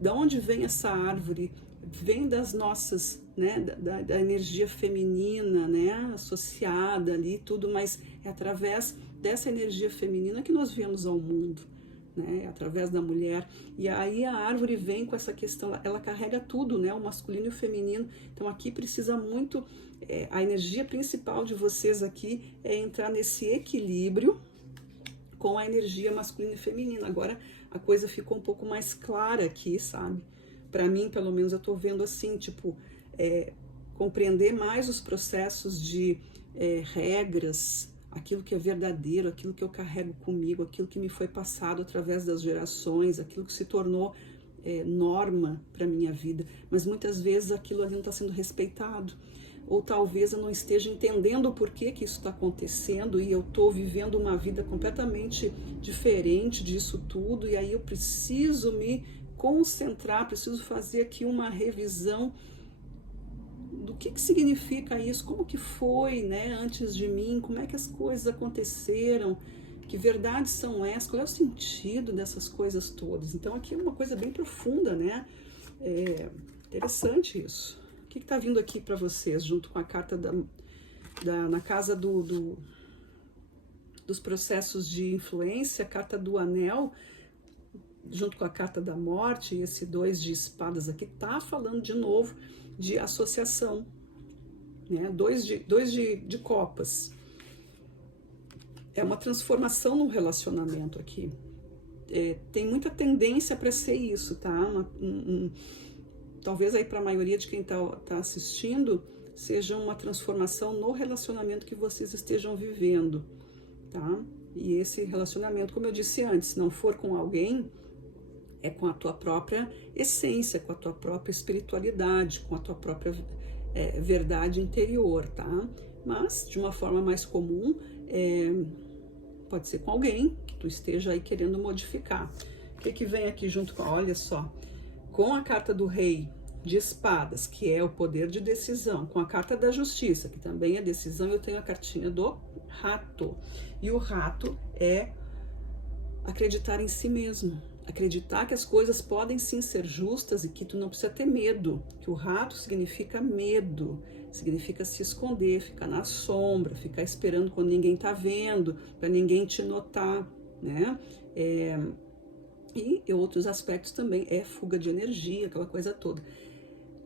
Da onde vem essa árvore? Vem das nossas, né? Da energia feminina, né? Associada ali, tudo, mas é através dessa energia feminina que nós viemos ao mundo, né? Através da mulher. E aí a árvore vem com essa questão, ela carrega tudo, né? O masculino e o feminino. Então aqui precisa muito, a energia principal de vocês aqui é entrar nesse equilíbrio com a energia masculina e feminina. Agora a coisa ficou um pouco mais clara aqui, sabe? Para mim, pelo menos, eu tô vendo assim, tipo, compreender mais os processos de regras, aquilo que é verdadeiro, aquilo que eu carrego comigo, aquilo que me foi passado através das gerações, aquilo que se tornou norma para minha vida. Mas muitas vezes aquilo ali não está sendo respeitado. Ou talvez eu não esteja entendendo o porquê que isso está acontecendo e eu estou vivendo uma vida completamente diferente disso tudo, e aí eu preciso me concentrar, preciso fazer aqui uma revisão do que significa isso, como que foi, né, antes de mim, como é que as coisas aconteceram, que verdades são essas, qual é o sentido dessas coisas todas. Então aqui é uma coisa bem profunda, né, interessante isso. O que está vindo aqui para vocês, junto com a carta na casa dos processos de influência, a carta do anel, junto com a carta da morte, e esse 2 de espadas aqui, tá falando de novo de associação, né? 2 de copas. É uma transformação no relacionamento aqui. Tem muita tendência para ser isso, tá? Talvez aí para a maioria de quem tá assistindo, seja uma transformação no relacionamento que vocês estejam vivendo, tá? E esse relacionamento, como eu disse antes, se não for com alguém, é com a tua própria essência, com a tua própria espiritualidade, com a tua própria verdade interior, tá? Mas, de uma forma mais comum, pode ser com alguém que tu esteja aí querendo modificar. O que vem aqui junto com, olha só, com a carta do rei de espadas, que é o poder de decisão, com a carta da justiça, que também é decisão, eu tenho a cartinha do rato. E o rato é acreditar em si mesmo. Acreditar que as coisas podem sim ser justas e que tu não precisa ter medo, que o rato significa medo, significa se esconder, ficar na sombra, ficar esperando quando ninguém tá vendo, para ninguém te notar, né? E outros aspectos também, fuga de energia, aquela coisa toda.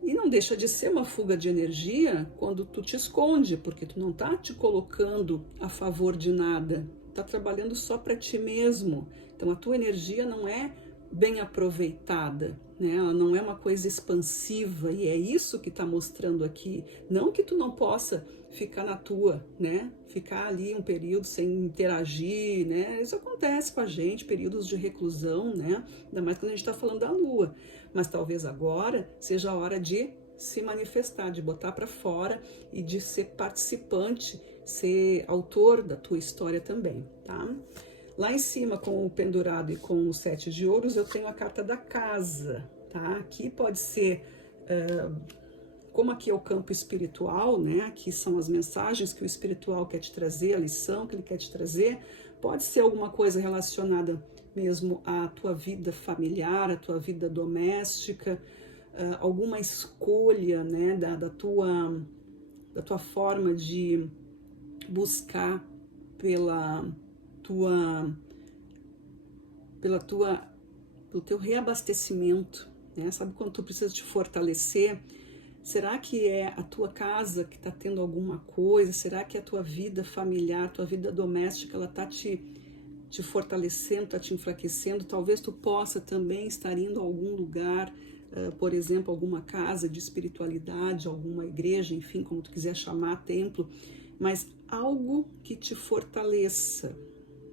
E não deixa de ser uma fuga de energia quando tu te esconde, porque tu não tá te colocando a favor de nada, tá trabalhando só para ti mesmo. Então a tua energia não é bem aproveitada, né? Ela não é uma coisa expansiva, e é isso que está mostrando aqui. Não que tu não possa ficar na tua, né? Ficar ali um período sem interagir, né? Isso acontece com a gente, períodos de reclusão, né? Ainda mais quando a gente está falando da Lua. Mas talvez agora seja a hora de se manifestar, de botar para fora e de ser participante, ser autor da tua história também, tá? Lá em cima, com o pendurado e com o 7 de ouros, eu tenho a carta da casa, tá? Aqui pode ser, como aqui é o campo espiritual, né? Aqui são as mensagens que o espiritual quer te trazer, a lição que ele quer te trazer. Pode ser alguma coisa relacionada mesmo à tua vida familiar, à tua vida doméstica, alguma escolha, né? Da tua forma de buscar pelo teu reabastecimento, né? Sabe quando tu precisa te fortalecer? Será que é a tua casa que está tendo alguma coisa? Será que é a tua vida familiar, tua vida doméstica, ela está te fortalecendo, está te enfraquecendo? Talvez tu possa também estar indo a algum lugar, por exemplo, alguma casa de espiritualidade, alguma igreja, enfim, como tu quiser chamar, templo, mas algo que te fortaleça,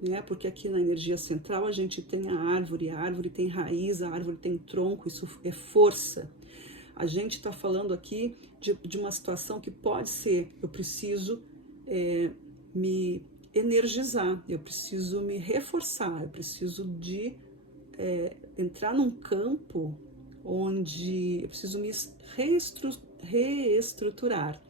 né? Porque aqui na energia central a gente tem a árvore tem raiz, a árvore tem tronco, isso é força. A gente está falando aqui de uma situação que pode ser, eu preciso me energizar, eu preciso me reforçar, eu preciso de entrar num campo onde eu preciso me reestruturar.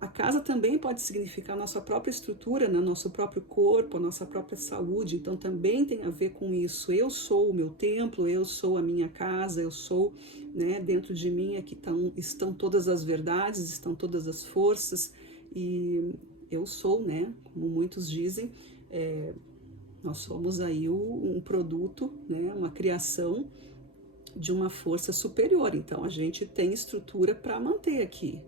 A casa também pode significar a nossa própria estrutura, né? Nosso próprio corpo, a nossa própria saúde, então também tem a ver com isso. Eu sou o meu templo, eu sou a minha casa, eu sou, né, dentro de mim aqui estão todas as verdades, estão todas as forças, e eu sou, né, como muitos dizem, nós somos aí um produto, né, uma criação de uma força superior, então a gente tem estrutura para manter aqui.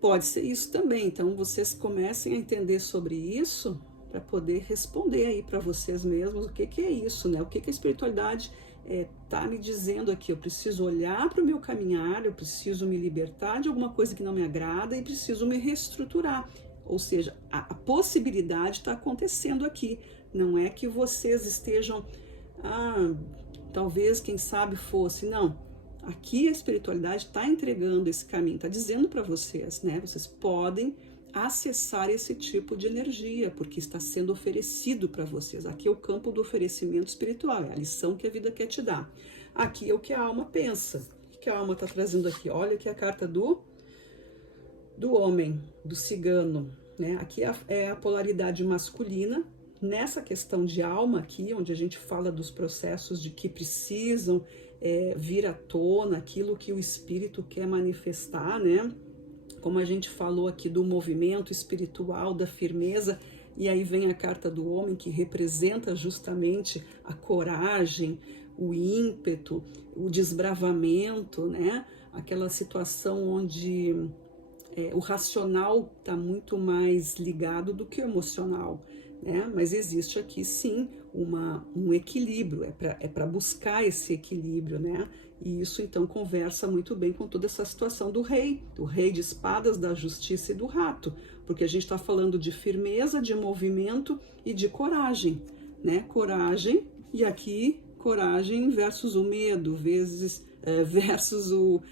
Pode ser isso também, então vocês comecem a entender sobre isso para poder responder aí para vocês mesmos o que é isso, né? O que a espiritualidade tá me dizendo aqui. Eu preciso olhar para o meu caminhar, eu preciso me libertar de alguma coisa que não me agrada e preciso me reestruturar. Ou seja, a possibilidade está acontecendo aqui. Não é que vocês estejam, talvez, quem sabe fosse, não. Aqui a espiritualidade está entregando esse caminho, está dizendo para vocês, né? Vocês podem acessar esse tipo de energia, porque está sendo oferecido para vocês. Aqui é o campo do oferecimento espiritual, é a lição que a vida quer te dar. Aqui é o que a alma pensa. O que a alma está trazendo aqui? Olha aqui a carta do homem, do cigano, né? Aqui é a polaridade masculina. Nessa questão de alma aqui, onde a gente fala dos processos de que precisam vir à tona, aquilo que o espírito quer manifestar, né? Como a gente falou aqui do movimento espiritual, da firmeza, e aí vem a carta do homem, que representa justamente a coragem, o ímpeto, o desbravamento, né? Aquela situação onde o racional está muito mais ligado do que o emocional, né? Mas existe aqui sim um equilíbrio, é para buscar esse equilíbrio, né? E isso então conversa muito bem com toda essa situação do rei de espadas, da justiça e do rato, porque a gente está falando de firmeza, de movimento e de coragem, né? Coragem, e aqui coragem versus o medo, versus o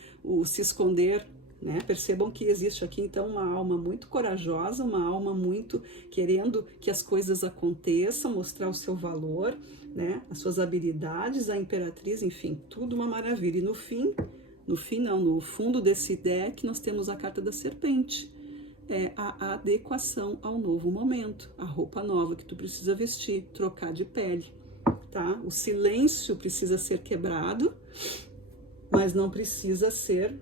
se esconder, né? Percebam que existe aqui então uma alma muito corajosa, uma alma muito querendo que as coisas aconteçam, mostrar o seu valor, né? As suas habilidades, a imperatriz, enfim, tudo uma maravilha. E no fundo desse deck nós temos a carta da serpente, a adequação ao novo momento, a roupa nova que tu precisa vestir, trocar de pele, tá? O silêncio precisa ser quebrado, mas não precisa ser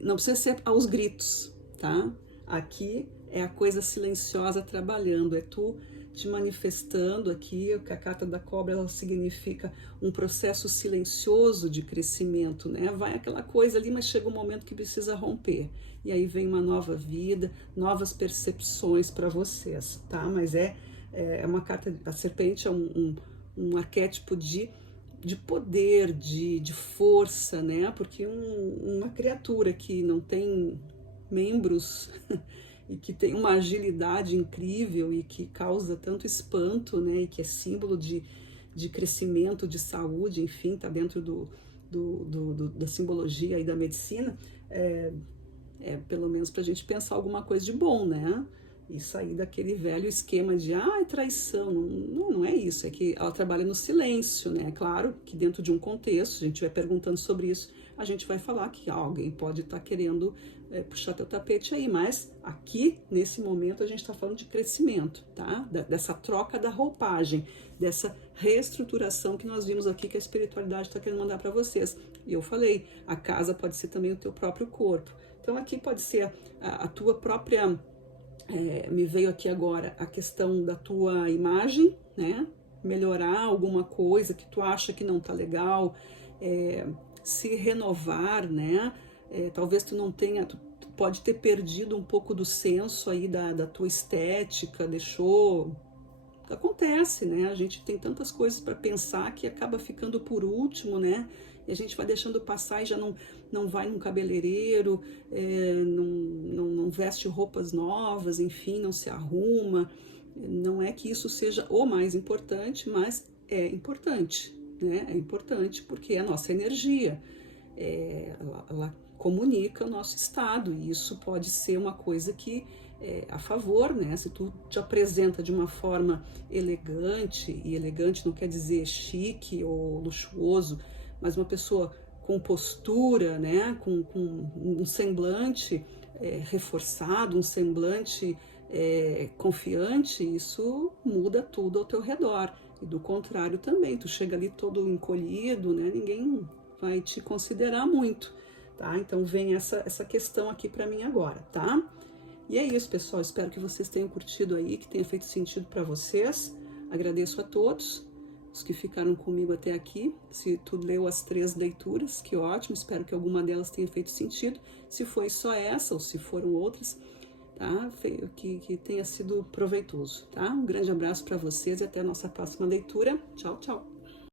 não precisa ser aos gritos, tá? Aqui é a coisa silenciosa trabalhando, é tu te manifestando aqui, que a carta da cobra ela significa um processo silencioso de crescimento, né? Vai aquela coisa ali, mas chega um momento que precisa romper. E aí vem uma nova vida, novas percepções para vocês, tá? Mas é uma carta, a serpente é um arquétipo de poder, de força, né? Porque uma criatura que não tem membros e que tem uma agilidade incrível e que causa tanto espanto, né? E que é símbolo de crescimento, de saúde, enfim, tá dentro da simbologia e da medicina, pelo menos para a gente pensar alguma coisa de bom, né? E sair daquele velho esquema de traição, não é isso, é que ela trabalha no silêncio, né? Claro que dentro de um contexto, a gente vai perguntando sobre isso, a gente vai falar que alguém pode estar querendo puxar teu tapete aí, mas aqui, nesse momento, a gente está falando de crescimento, tá? Dessa troca da roupagem, dessa reestruturação que nós vimos aqui que a espiritualidade está querendo mandar para vocês. E eu falei, a casa pode ser também o teu próprio corpo. Então aqui pode ser a tua própria... me veio aqui agora a questão da tua imagem, né? Melhorar alguma coisa que tu acha que não tá legal, se renovar, né? Talvez tu não tenha, tu pode ter perdido um pouco do senso aí da tua estética, deixou... Acontece, né? A gente tem tantas coisas para pensar que acaba ficando por último, né? E a gente vai deixando passar e já não vai num cabeleireiro, não veste roupas novas, enfim, não se arruma. Não é que isso seja o mais importante, mas é importante, né? É importante porque é a nossa energia, ela comunica o nosso estado, e isso pode ser uma coisa que a favor, né? Se tu te apresenta de uma forma elegante, e elegante não quer dizer chique ou luxuoso, mas uma pessoa com postura, né? Com um semblante reforçado, um semblante confiante, isso muda tudo ao teu redor. E do contrário também, tu chega ali todo encolhido, né? Ninguém vai te considerar muito, tá? Então vem essa questão aqui para mim agora, tá? E é isso, pessoal. Espero que vocês tenham curtido aí, que tenha feito sentido para vocês. Agradeço a todos os que ficaram comigo até aqui. Se tu leu as 3 leituras, que ótimo. Espero que alguma delas tenha feito sentido. Se foi só essa ou se foram outras, tá? Que tenha sido proveitoso, tá? Um grande abraço para vocês e até a nossa próxima leitura. Tchau, tchau.